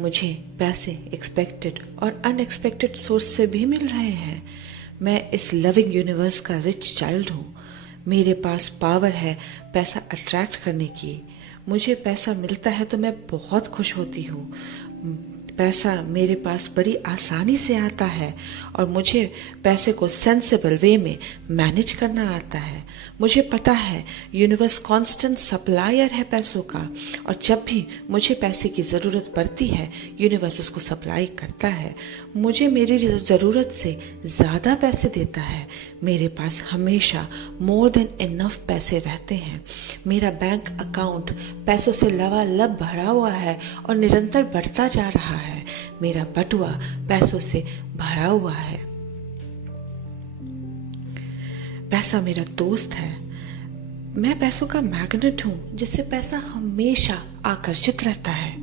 मुझे पैसे एक्सपेक्टेड और अनएक्सपेक्टेड सोर्स से भी मिल रहे हैं। मैं इस लविंग यूनिवर्स का रिच चाइल्ड हूँ। मेरे पास पावर है पैसा अट्रैक्ट करने की। मुझे पैसा मिलता है तो मैं बहुत खुश होती हूँ। पैसा मेरे पास बड़ी आसानी से आता है, और मुझे पैसे को सेंसिबल वे में मैनेज करना आता है। मुझे पता है यूनिवर्स कांस्टेंट सप्लायर है पैसों का, और जब भी मुझे पैसे की ज़रूरत पड़ती है यूनिवर्स उसको सप्लाई करता है। मुझे मेरी ज़रूरत से ज़्यादा पैसे देता है। मेरे पास हमेशा मोर देन इनफ पैसे रहते हैं। मेरा बैंक अकाउंट पैसों से लबालब भरा हुआ है और निरंतर बढ़ता जा रहा है। मेरा बटुआ पैसों से भरा हुआ है। पैसा मेरा दोस्त है। मैं पैसों का मैग्नेट हूँ, जिससे पैसा हमेशा आकर्षित रहता है।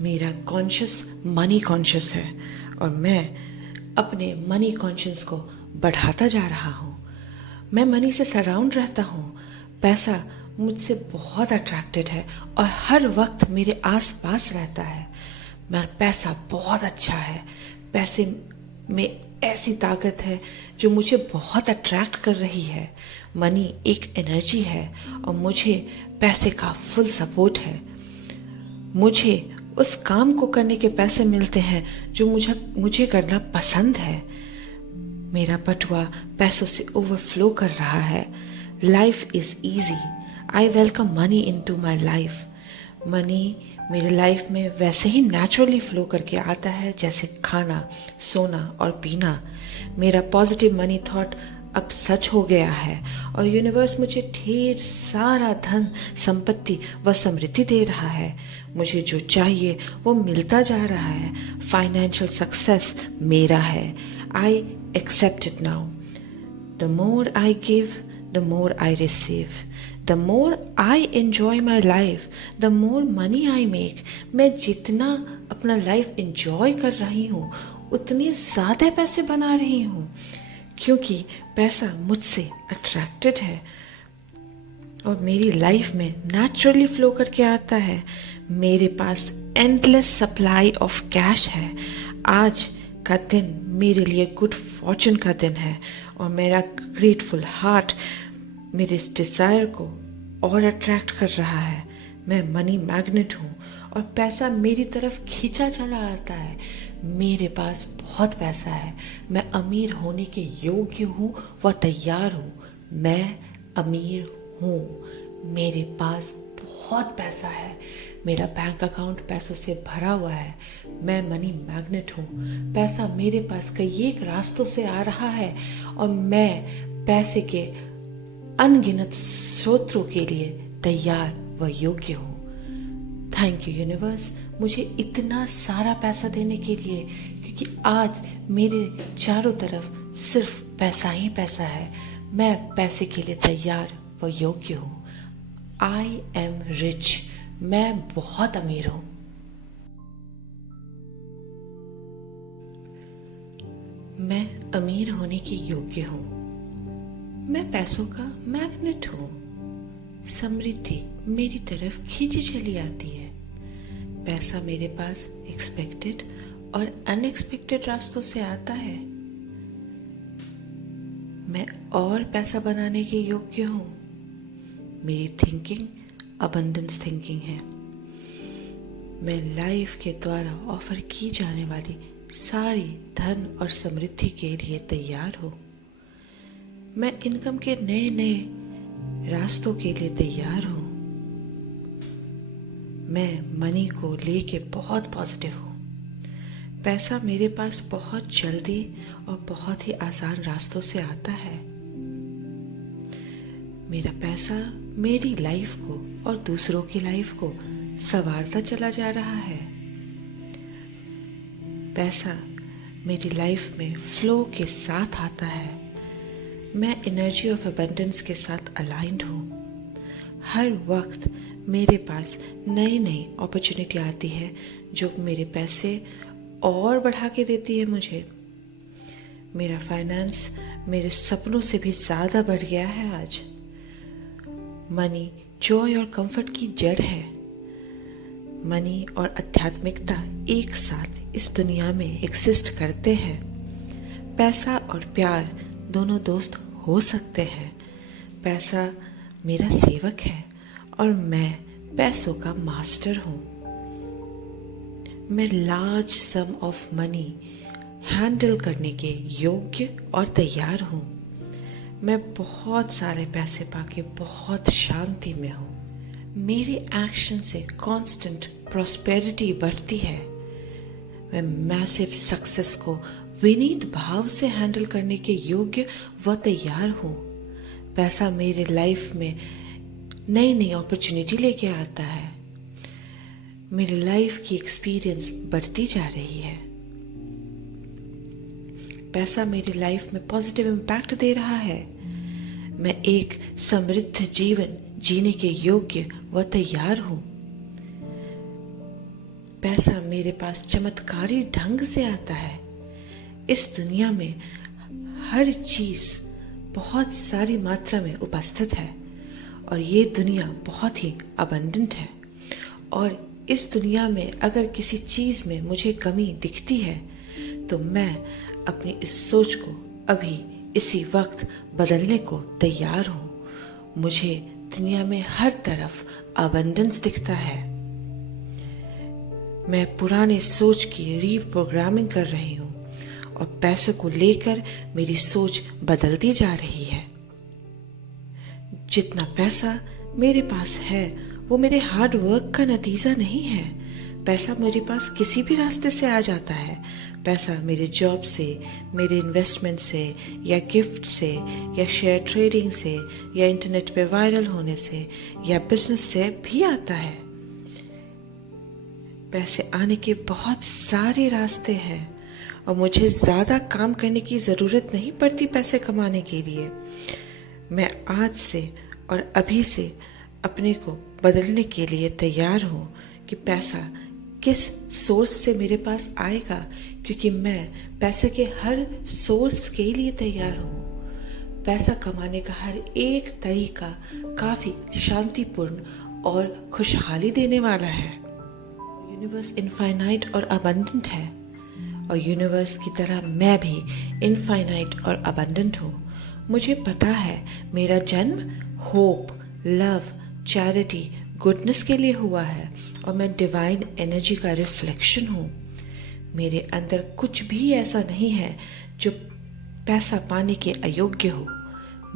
मेरा कॉन्शियस मनी कॉन्शियस है, और मैं अपने मनी कॉन्शियस को बढ़ाता जा रहा हूँ। मैं मनी से सराउंड रहता हूँ। पैसा मुझसे बहुत अट्रैक्टेड है और हर वक्त मेरे आस पास रहता है। मेरा पैसा बहुत अच्छा है। पैसे में ऐसी ताकत है जो मुझे बहुत अट्रैक्ट कर रही है। मनी एक एनर्जी है और मुझे पैसे का फुल सपोर्ट है। मुझे उस काम को करने के पैसे मिलते हैं जो मुझे करना पसंद है। मेरा बटुआ पैसों से ओवरफ्लो कर रहा है। Life is easy. I welcome money into my life. Money मेरे लाइफ में वैसे ही नेचुरली फ्लो करके आता है जैसे खाना, सोना और पीना। मेरा पॉजिटिव मनी थॉट अब सच हो गया है, और यूनिवर्स मुझे ढेर सारा धन, संपत्ति व समृद्धि दे रहा है। मुझे जो चाहिए वो मिलता जा रहा है। फाइनेंशियल सक्सेस मेरा है। I accept it now. The more I give, the more I receive. The more I enjoy my life, the more money I make. मैं जितना अपना लाइफ enjoy कर रही हूँ उतने ज़्यादा पैसे बना रही हूँ, क्योंकि पैसा मुझसे अट्रैक्टेड है और मेरी लाइफ में नेचुरली फ्लो करके आता है. मेरे पास एंडलेस सप्लाई ऑफ कैश है. आज का दिन मेरे लिए गुड फॉर्चून का दिन है और मेरा ग्रेटफुल हार्ट मेरे इस डिज़ायर को और अट्रैक्ट कर रहा है. मैं मनी मैग्नेट हूँ और पैसा मेरी तरफ खींचा चला आता है. मेरे पास बहुत पैसा है. मैं अमीर होने के योग्य हूँ व तैयार हूँ. मैं अमीर हूँ. मेरे पास बहुत पैसा है. मेरा बैंक अकाउंट पैसों से भरा हुआ है. मैं मनी मैग्नेट हूँ. पैसा मेरे पास कई एक रास्तों से आ रहा है और मैं पैसे के अनगिनत स्रोतों के लिए तैयार व योग्य हूँ. थैंक यू यूनिवर्स मुझे इतना सारा पैसा देने के लिए, क्योंकि आज मेरे चारों तरफ सिर्फ पैसा ही पैसा है. मैं पैसे के लिए तैयार व योग्य हूँ. I am rich. मैं बहुत अमीर हूँ. मैं अमीर होने के योग्य हूँ. मैं पैसों का मैग्नेट हूँ. समृद्धि मेरी तरफ खींची चली आती है. पैसा मेरे पास एक्सपेक्टेड और अनएक्सपेक्टेड रास्तों से आता है. मैं और पैसा बनाने के योग्य हूँ. मेरी थिंकिंग अबंडेंस थिंकिंग है. मैं लाइफ के द्वारा ऑफर की जाने वाली सारी धन और समृद्धि के लिए तैयार हूँ. मैं इनकम के नए नए रास्तों के लिए तैयार हूँ. मैं मनी को लेके बहुत पॉजिटिव हूँ. पैसा मेरे पास बहुत जल्दी और बहुत ही आसान रास्तों से आता है. मेरा पैसा मेरी लाइफ को और दूसरों की लाइफ को संवारता चला जा रहा है. पैसा मेरी लाइफ में फ्लो के साथ आता है. मैं एनर्जी ऑफ अबंडेंस के साथ अलाइंड हूँ. हर वक्त मेरे पास नई नई अपॉर्चुनिटी आती है जो मेरे पैसे और बढ़ा के देती है मुझे. मेरा फाइनेंस मेरे सपनों से भी ज़्यादा बढ़ गया है आज. मनी जॉय और कंफर्ट की जड़ है. मनी और आध्यात्मिकता एक साथ इस दुनिया में एग्जिस्ट करते हैं. पैसा और प्यार दोनों दोस्त हो सकते हैं. पैसा मेरा सेवक है और मैं पैसों का मास्टर हूँ. मैं large some of money handle करने के योग्य और तैयार हूँ. मैं बहुत सारे पैसे पाके बहुत शांति में हूँ. मेरे एक्शन से कांस्टेंट प्रॉस्पेरिटी बढ़ती है. मैं मैसिव सक्सेस को विनीत भाव से हैंडल करने के योग्य व तैयार हूँ. पैसा मेरे लाइफ में नई नई अपॉर्चुनिटी लेके आता है. मेरी लाइफ की एक्सपीरियंस बढ़ती जा रही है. पैसा मेरी लाइफ में पॉजिटिव इम्पैक्ट दे रहा है. मैं एक समृद्ध जीवन जीने के योग्य व तैयार हूँ. पैसा मेरे पास चमत्कारी ढंग से आता है. इस दुनिया में हर चीज बहुत सारी मात्रा में उपस्थित है और ये दुनिया बहुत ही अबंडेंट है. और इस दुनिया में अगर किसी चीज में मुझे कमी दिखती है तो मैं अपनी इस सोच को अभी इसी वक्त बदलने को तैयार हूँ. मुझे दुनिया में हर तरफ अबंडेंस दिखता है. मैं पुरानी सोच की रीप्रोग्रामिंग कर रही हूँ और पैसे को लेकर मेरी सोच बदलती जा रही है. जितना पैसा मेरे पास है वो मेरे हार्ड वर्क का नतीजा नहीं है. पैसा मेरे पास किसी भी रास्ते से आ जाता है. पैसा मेरे जॉब से, मेरे इन्वेस्टमेंट से या गिफ्ट से या शेयर ट्रेडिंग से या इंटरनेट पे वायरल होने से या बिजनेस से भी आता है. पैसे आने के बहुत सारे रास्ते हैं और मुझे ज़्यादा काम करने की ज़रूरत नहीं पड़ती पैसे कमाने के लिए. मैं आज से और अभी से अपने को बदलने के लिए तैयार हूँ कि पैसा किस सोर्स से मेरे पास आएगा, क्योंकि मैं पैसे के हर सोर्स के लिए तैयार हूँ। पैसा कमाने का हर एक तरीका काफ़ी शांतिपूर्ण और खुशहाली देने वाला है। यूनिवर्स इनफाइनाइट और अबंडेंट है, और यूनिवर्स की तरह मैं भी इनफाइनाइट और अबंडेंट हूँ। मुझे पता है मेरा जन्म होप, लव, चैरिटी, गुडनेस के लिए हुआ है, और मैं डिवाइन एनर्जी का रिफ्लेक्शन हूँ। मेरे अंदर कुछ भी ऐसा नहीं है जो पैसा पाने के अयोग्य हो।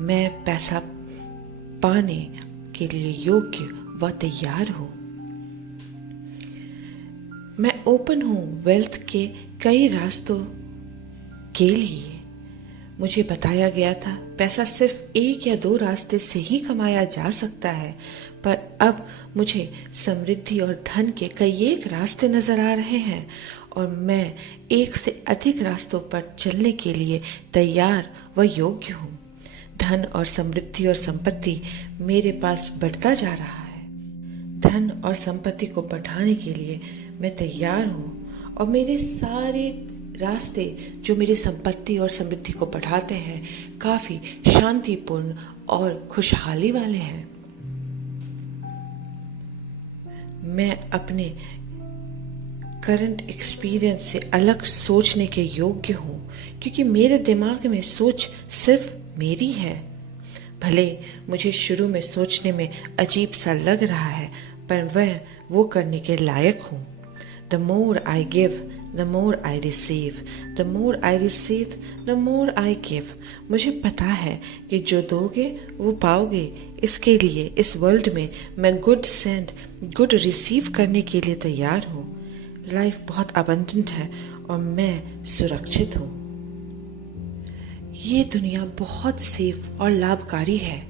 मैं पैसा पाने के लिए योग्य व तैयार हूँ। मैं ओपन हूँ वेल्थ के कई रास्तों के लिए। मुझे बताया गया था पैसा सिर्फ एक या दो रास्ते से ही कमाया जा सकता है, पर अब मुझे समृद्धि और धन के कई एक रास्ते नजर आ रहे हैं, और मैं एक से अधिक रास्तों पर चलने के लिए तैयार व योग्य हूँ। धन और समृद्धि और संपत्ति मेरे पास बढ़ता जा रहा है। धन और संपत्ति को बढ़ाने के लिए मैं तैयार हूँ, और मेरे सारे रास्ते जो मेरी संपत्ति और समृद्धि को बढ़ाते हैं काफ़ी शांतिपूर्ण और खुशहाली वाले हैं। मैं अपने करंट एक्सपीरियंस से अलग सोचने के योग्य हूँ, क्योंकि मेरे दिमाग में सोच सिर्फ मेरी है। भले मुझे शुरू में सोचने में अजीब सा लग रहा है, पर वो करने के लायक हूँ। The more I give, the more I receive. The more I receive, the more I give. मुझे पता है कि जो दोगे वो पाओगे। इसके लिए इस वर्ल्ड में मैं गुड सेंड, गुड रिसीव करने के लिए तैयार हूँ। लाइफ बहुत अबंडेंट है और मैं सुरक्षित हूँ। ये दुनिया बहुत सेफ और लाभकारी है।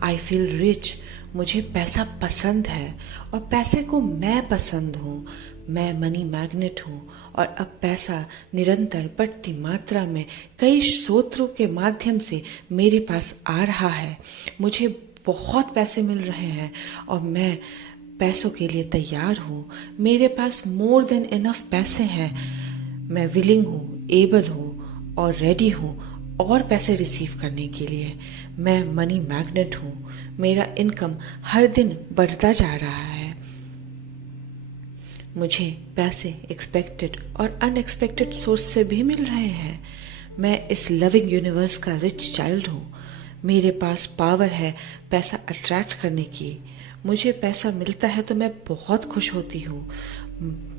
I feel rich. मुझे पैसा पसंद है और पैसे को मैं पसंद हूँ। मैं मनी मैग्नेट हूँ, और अब पैसा निरंतर बढ़ती मात्रा में कई स्रोतों के माध्यम से मेरे पास आ रहा है। मुझे बहुत पैसे मिल रहे हैं और मैं पैसों के लिए तैयार हूँ। मेरे पास मोर देन इनफ पैसे हैं। मैं विलिंग हूँ, एबल हूँ और रेडी हूँ और पैसे रिसीव करने के लिए। मैं मनी मैग्नेट हूँ। मेरा इनकम हर दिन बढ़ता जा रहा है। मुझे पैसे एक्सपेक्टेड और अनएक्सपेक्टेड सोर्स से भी मिल रहे हैं। मैं इस लविंग यूनिवर्स का रिच चाइल्ड हूँ। मेरे पास पावर है पैसा अट्रैक्ट करने की। मुझे पैसा मिलता है तो मैं बहुत खुश होती हूँ।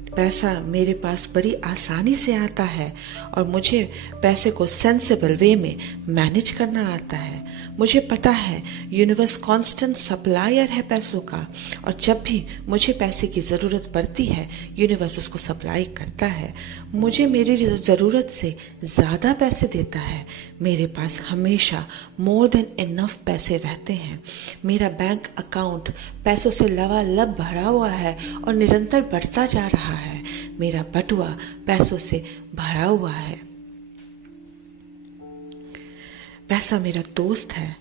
पैसा मेरे पास बड़ी आसानी से आता है, और मुझे पैसे को सेंसिबल वे में मैनेज करना आता है। मुझे पता है यूनिवर्स कांस्टेंट सप्लायर है पैसों का, और जब भी मुझे पैसे की ज़रूरत पड़ती है यूनिवर्स उसको सप्लाई करता है। मुझे मेरी ज़रूरत से ज़्यादा पैसे देता है। मेरे पास हमेशा मोर देन इनफ पैसे रहते हैं। मेरा बैंक अकाउंट पैसों से लबालब भरा हुआ है और निरंतर बढ़ता जा रहा है। मेरा बटुआ पैसों से भरा हुआ है। पैसा मेरा दोस्त है।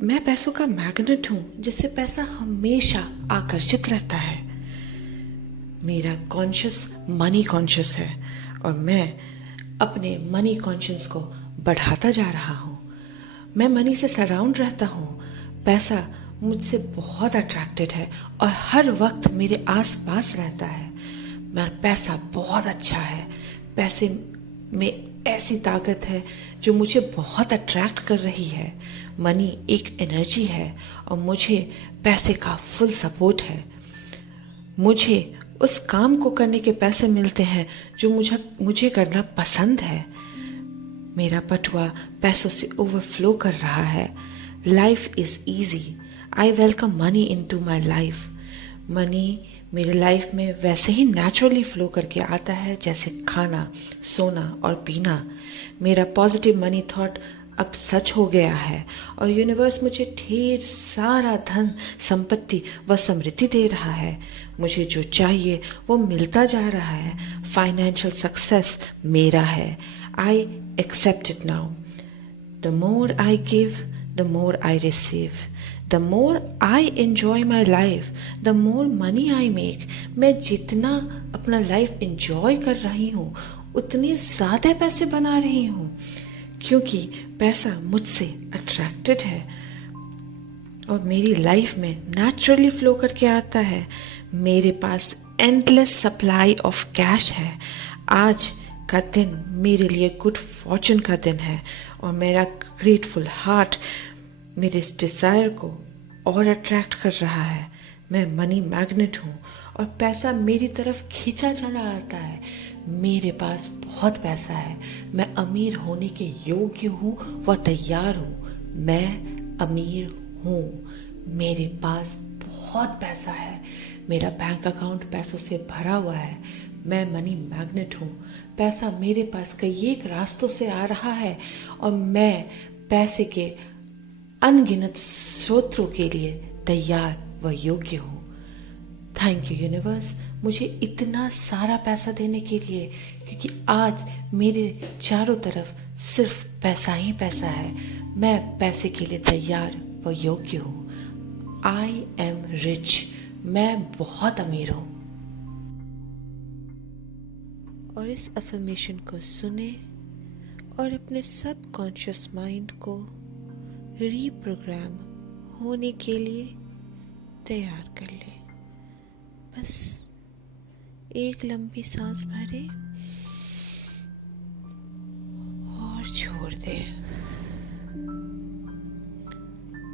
मैं पैसों का मैग्नेट हूँ, जिससे पैसा हमेशा आकर्षित रहता है। मेरा कॉन्शियस मनी कॉन्शियस है, और मैं अपने मनी कॉन्शियस को बढ़ाता जा रहा हूँ। मैं मनी से सराउंड रहता हूँ। पैसा मुझसे बहुत अट्रैक्टेड है और हर वक्त मेरे आस पास रहता है। मेरा पैसा बहुत अच्छा है। पैसे में ऐसी ताकत है जो मुझे बहुत अट्रैक्ट कर रही है। मनी एक एनर्जी है और मुझे पैसे का फुल सपोर्ट है। मुझे उस काम को करने के पैसे मिलते हैं जो मुझे करना पसंद है। मेरा बटुआ पैसों से ओवरफ्लो कर रहा है। Life is easy. I welcome money into my life. Money मेरे लाइफ में वैसे ही नेचुरली फ्लो करके आता है जैसे खाना, सोना और पीना। मेरा पॉजिटिव मनी थॉट अब सच हो गया है, और यूनिवर्स मुझे ढेर सारा धन, संपत्ति व समृद्धि दे रहा है। मुझे जो चाहिए वो मिलता जा रहा है। फाइनेंशियल सक्सेस मेरा है। I accept it now. The more I give, the more I receive. The more I enjoy my life, the more money I make. मैं जितना अपना लाइफ enjoy कर रही हूँ उतने ज़्यादा पैसे बना रही हूँ, क्योंकि पैसा मुझसे अट्रैक्टेड है और मेरी लाइफ में नेचुरली फ्लो करके आता है. मेरे पास एंडलेस सप्लाई ऑफ कैश है. आज का दिन मेरे लिए गुड फॉर्चून का दिन है और मेरा ग्रेटफुल हार्ट मेरे इस डिज़ायर को और अट्रैक्ट कर रहा है. मैं मनी मैग्नेट हूँ और पैसा मेरी तरफ खींचा चला आता है. मेरे पास बहुत पैसा है. मैं अमीर होने के योग्य हूँ व तैयार हूँ. मैं अमीर हूँ. मेरे पास बहुत पैसा है. मेरा बैंक अकाउंट पैसों से भरा हुआ है. मैं मनी मैग्नेट हूँ. पैसा मेरे पास कई एक रास्तों से आ रहा है और मैं पैसे के अनगिनत स्रोतों के लिए तैयार व योग्य हूँ. थैंक यू यूनिवर्स मुझे इतना सारा पैसा देने के लिए, क्योंकि आज मेरे चारों तरफ सिर्फ पैसा ही पैसा है. मैं पैसे के लिए तैयार व योग्य हूँ. I am rich. मैं बहुत अमीर हूँ. और इस अफर्मेशन को सुने और अपने सबकॉन्शियस माइंड को रीप्रोग्राम होने के लिए तैयार कर ले. बस एक लंबी सांस भरे और छोड़ दे.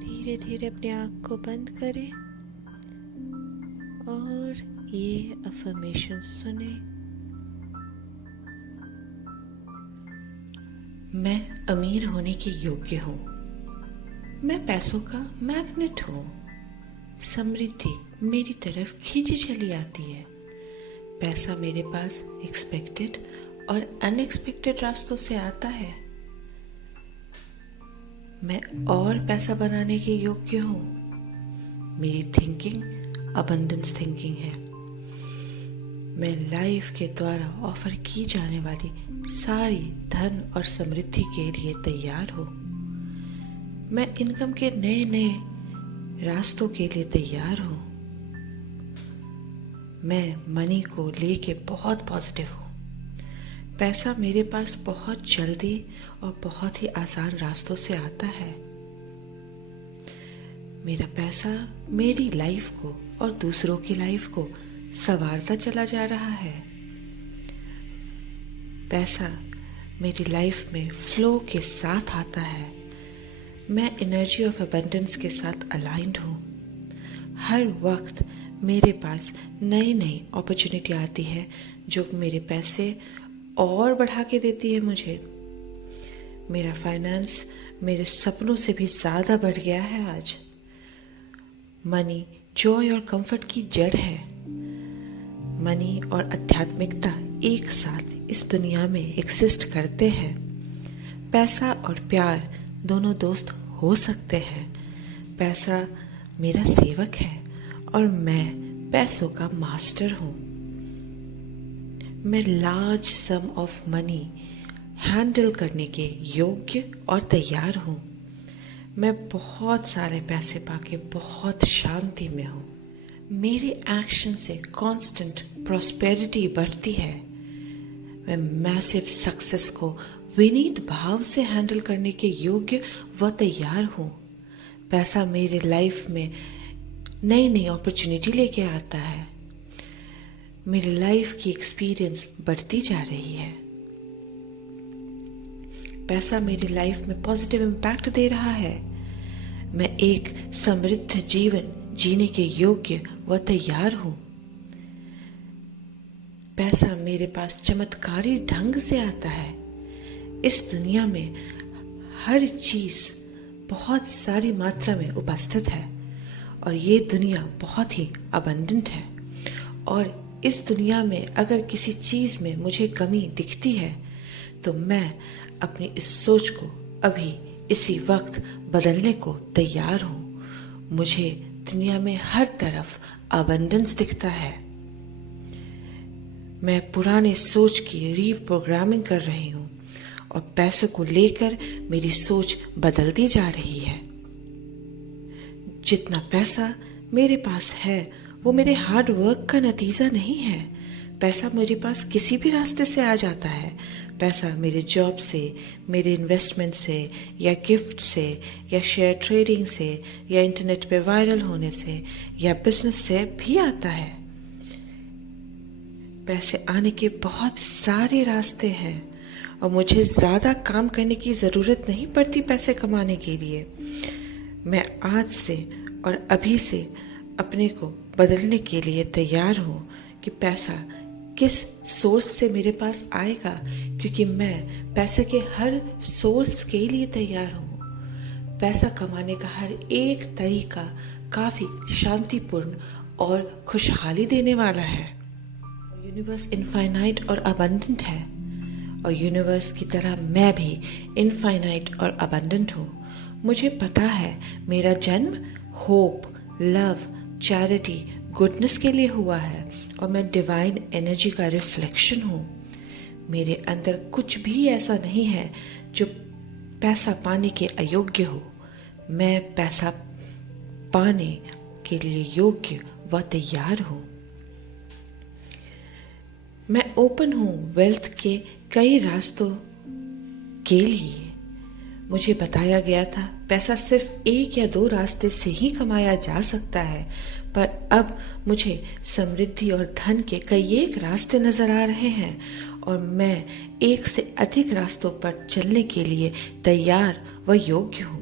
धीरे धीरे अपनी आँख को बंद करें और ये अफर्मेशन सुने. मैं अमीर होने के योग्य हूँ. मैं पैसों का मैग्नेट हूँ. समृद्धि मेरी तरफ खींची चली आती है. पैसा मेरे पास एक्सपेक्टेड और अनएक्सपेक्टेड रास्तों से आता है. मैं और पैसा बनाने के योग्य हूँ. मेरी थिंकिंग अबंडेंस थिंकिंग है. मैं लाइफ के द्वारा ऑफर की जाने वाली सारी धन और समृद्धि के लिए तैयार हूँ. मैं इनकम के नए नए रास्तों के लिए तैयार हूँ. मैं मनी को लेके बहुत पॉजिटिव हूँ. पैसा मेरे पास बहुत जल्दी और बहुत ही आसान रास्तों से आता है. मेरा पैसा मेरी लाइफ को और दूसरों की लाइफ को संवारता चला जा रहा है. पैसा मेरी लाइफ में फ्लो के साथ आता है. मैं एनर्जी ऑफ अबंडेंस के साथ अलाइंड हूँ. हर वक्त मेरे पास नई नई अपॉर्चुनिटी आती है जो मेरे पैसे और बढ़ा के देती है मुझे. मेरा फाइनेंस मेरे सपनों से भी ज़्यादा बढ़ गया है आज. मनी जॉय और कंफर्ट की जड़ है. मनी और आध्यात्मिकता एक साथ इस दुनिया में एक्सिस्ट करते हैं. पैसा और प्यार दोनों दोस्त हो सकते हैं. पैसा मेरा सेवक है और मैं पैसों का मास्टर हूँ. मैं large some of money handle करने के योग्य और तैयार हूँ. मैं बहुत सारे पैसे पाके बहुत शांति में हूँ. मेरे एक्शन से कांस्टेंट प्रॉस्पेरिटी बढ़ती है. मैं मैसिव सक्सेस को विनीत भाव से हैंडल करने के योग्य व तैयार हूँ. पैसा मेरे लाइफ में नई नई अपॉर्चुनिटी लेके आता है. मेरी लाइफ की एक्सपीरियंस बढ़ती जा रही है. पैसा मेरी लाइफ में पॉजिटिव इम्पैक्ट दे रहा है. मैं एक समृद्ध जीवन जीने के योग्य व तैयार हूँ. पैसा मेरे पास चमत्कारी ढंग से आता है. इस दुनिया में हर चीज बहुत सारी मात्रा में उपस्थित है और ये दुनिया बहुत ही अबंडेंट है. और इस दुनिया में अगर किसी चीज में मुझे कमी दिखती है तो मैं अपनी इस सोच को अभी इसी वक्त बदलने को तैयार हूँ. मुझे दुनिया में हर तरफ अबंडेंस दिखता है. मैं पुराने सोच की रीप्रोग्रामिंग कर रही हूँ और पैसे को लेकर मेरी सोच बदलती जा रही है. जितना पैसा मेरे पास है वो मेरे हार्ड वर्क का नतीजा नहीं है। पैसा मेरे पास किसी भी रास्ते से आ जाता है। पैसा मेरे जॉब से, मेरे इन्वेस्टमेंट से, या गिफ्ट से, या शेयर ट्रेडिंग से, या इंटरनेट पे वायरल होने से, या बिजनेस से भी आता है। पैसे आने के बहुत सारे रास्ते हैं और मुझे ज़्यादा काम करने की ज़रूरत नहीं पड़ती पैसे कमाने के लिए। मैं आज से और अभी से अपने को बदलने के लिए तैयार हूँ कि पैसा किस सोर्स से मेरे पास आएगा, क्योंकि मैं पैसे के हर सोर्स के लिए तैयार हूँ। पैसा कमाने का हर एक तरीका काफ़ी शांतिपूर्ण और खुशहाली देने वाला है। यूनिवर्स इनफाइनाइट और अबंडेंट है और यूनिवर्स की तरह मैं भी इनफाइनाइट और अबंडेंट हूँ। मुझे पता है मेरा जन्म होप, लव, चैरिटी, गुडनेस के लिए हुआ है और मैं डिवाइन एनर्जी का रिफ्लेक्शन हूँ। मेरे अंदर कुछ भी ऐसा नहीं है जो पैसा पाने के अयोग्य हो। मैं पैसा पाने के लिए योग्य व तैयार हूँ। मैं ओपन हूँ वेल्थ के कई रास्तों के लिए। मुझे बताया गया था पैसा सिर्फ एक या दो रास्ते से ही कमाया जा सकता है, पर अब मुझे समृद्धि और धन के कई एक रास्ते नजर आ रहे हैं और मैं एक से अधिक रास्तों पर चलने के लिए तैयार व योग्य हूँ।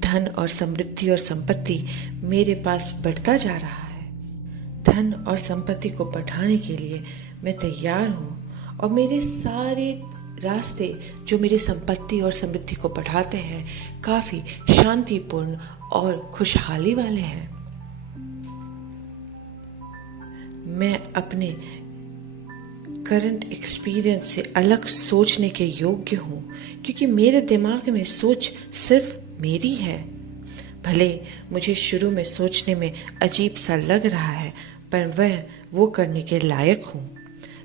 धन और समृद्धि और संपत्ति मेरे पास बढ़ता जा रहा है। धन और संपत्ति को बढ़ाने के लिए मैं तैयार हूँ और मेरे सारे रास्ते जो मेरी संपत्ति और समृद्धि को बढ़ाते हैं काफ़ी शांतिपूर्ण और खुशहाली वाले हैं। मैं अपने करंट एक्सपीरियंस से अलग सोचने के योग्य हूँ, क्योंकि मेरे दिमाग में सोच सिर्फ मेरी है। भले मुझे शुरू में सोचने में अजीब सा लग रहा है, पर वो करने के लायक हूँ।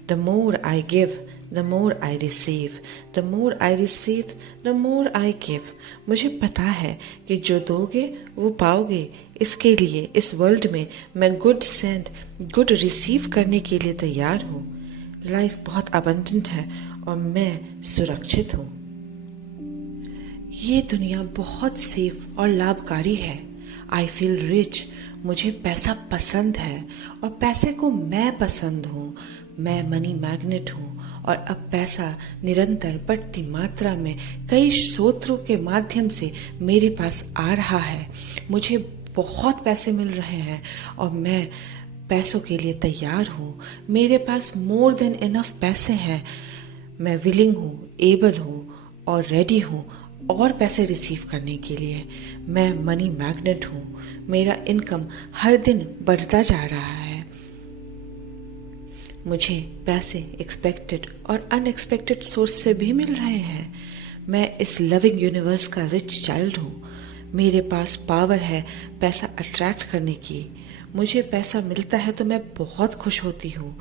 The more I give, the more I receive. The more I receive, the more I give. मुझे पता है कि जो दोगे वो पाओगे। इसके लिए इस वर्ल्ड में मैं गुड सेंड, गुड रिसीव करने के लिए तैयार हूँ। लाइफ बहुत अबंडेंट है और मैं सुरक्षित हूँ। ये दुनिया बहुत सेफ और लाभकारी है। I feel rich. मुझे पैसा पसंद है और पैसे को मैं पसंद हूँ। मैं मनी मैग्नेट हूँ और अब पैसा निरंतर बढ़ती मात्रा में कई स्रोतों के माध्यम से मेरे पास आ रहा है। मुझे बहुत पैसे मिल रहे हैं और मैं पैसों के लिए तैयार हूँ। मेरे पास मोर देन इनफ पैसे हैं। मैं विलिंग हूँ, एबल हूँ और रेडी हूँ और पैसे रिसीव करने के लिए। मैं मनी मैग्नेट हूँ। मेरा इनकम हर दिन बढ़ता जा रहा है। मुझे पैसे एक्सपेक्टेड और अनएक्सपेक्टेड सोर्स से भी मिल रहे हैं। मैं इस लविंग यूनिवर्स का रिच चाइल्ड हूँ। मेरे पास पावर है पैसा अट्रैक्ट करने की। मुझे पैसा मिलता है तो मैं बहुत खुश होती हूँ।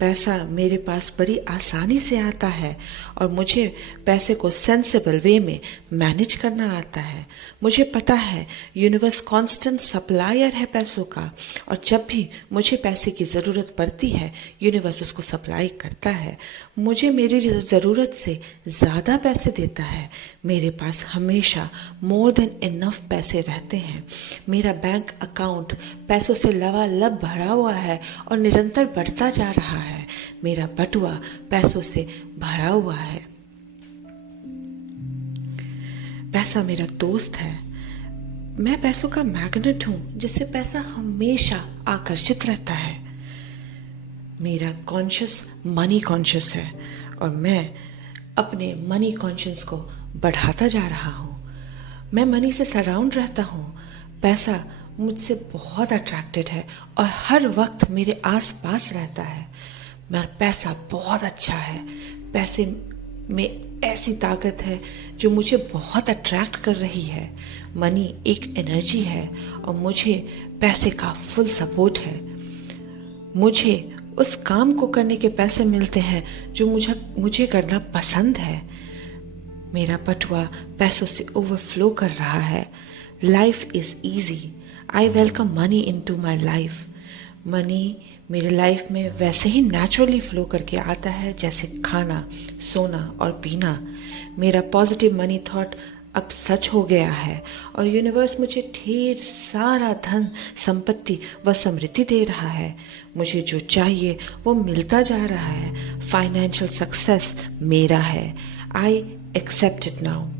पैसा मेरे पास बड़ी आसानी से आता है और मुझे पैसे को सेंसिबल वे में मैनेज करना आता है। मुझे पता है यूनिवर्स कांस्टेंट सप्लायर है पैसों का और जब भी मुझे पैसे की ज़रूरत पड़ती है यूनिवर्स उसको सप्लाई करता है। मुझे मेरी ज़रूरत से ज़्यादा पैसे देता है। मेरे पास हमेशा मोर देन इनफ पैसे रहते हैं। मेरा बैंक अकाउंट पैसों से लबालब भरा हुआ है और निरंतर बढ़ता जा रहा है। मेरा बटुआ पैसों से भरा हुआ है। पैसा मेरा दोस्त है। मैं पैसों का मैग्नेट हूं जिससे पैसा हमेशा आकर्षित रहता है। मेरा कॉन्शियस मनी कॉन्शियस है और मैं अपने मनी कॉन्शियस को बढ़ाता जा रहा हूँ। मैं मनी से सराउंड रहता हूँ। पैसा मुझसे बहुत अट्रैक्टेड है और हर वक्त मेरे आस पास रहता है। मेरा पैसा बहुत अच्छा है। पैसे में ऐसी ताकत है जो मुझे बहुत अट्रैक्ट कर रही है। मनी एक एनर्जी है और मुझे पैसे का फुल सपोर्ट है। मुझे उस काम को करने के पैसे मिलते हैं जो मुझे करना पसंद है। मेरा बटुआ पैसों से ओवरफ्लो कर रहा है। Life is easy. I welcome money into my life. Money मेरे लाइफ में वैसे ही नेचुरली फ्लो करके आता है जैसे खाना, सोना और पीना. मेरा पॉजिटिव मनी थॉट अब सच हो गया है और यूनिवर्स मुझे ढेर सारा धन, संपत्ति व समृद्धि दे रहा है. मुझे जो चाहिए वो मिलता जा रहा है. फाइनेंशियल सक्सेस मेरा है. I accept it now.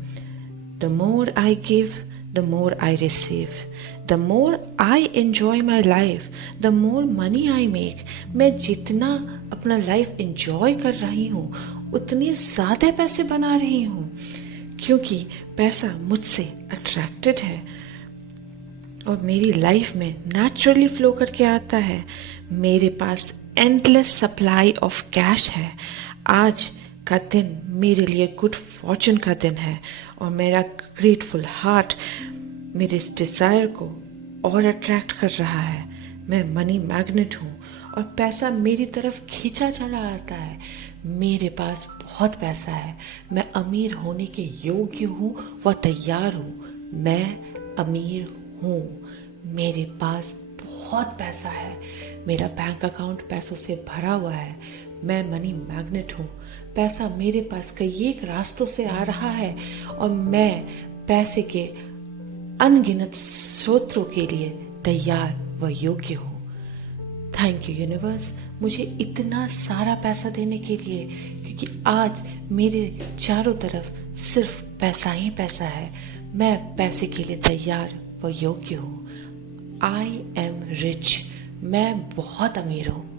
The more I give, the more I receive. The more I enjoy my life, the more money I make. मैं जितना अपना लाइफ enjoy कर रही हूँ उतने ज़्यादा पैसे बना रही हूँ क्योंकि पैसा मुझसे अट्रैक्टेड है और मेरी लाइफ में नेचुरली फ्लो करके आता है. मेरे पास एंडलेस सप्लाई ऑफ कैश है. आज का दिन मेरे लिए गुड फॉर्चून का दिन है और मेरा ग्रेटफुल हार्ट मेरे इस डिज़ायर को और अट्रैक्ट कर रहा है. मैं मनी मैग्नेट हूँ और पैसा मेरी तरफ खींचा चला आता है. मेरे पास बहुत पैसा है. मैं अमीर होने के योग्य हूँ व तैयार हूँ. मैं अमीर हूँ. मेरे पास बहुत पैसा है. मेरा बैंक अकाउंट पैसों से भरा हुआ है. मैं मनी मैग्नेट हूँ. पैसा मेरे पास कई एक रास्तों से आ रहा है और मैं पैसे के अनगिनत स्रोतों के लिए तैयार व योग्य हूँ. थैंक यू यूनिवर्स मुझे इतना सारा पैसा देने के लिए क्योंकि आज मेरे चारों तरफ सिर्फ पैसा ही पैसा है. मैं पैसे के लिए तैयार व योग्य हूँ. I am rich. मैं बहुत अमीर हूँ.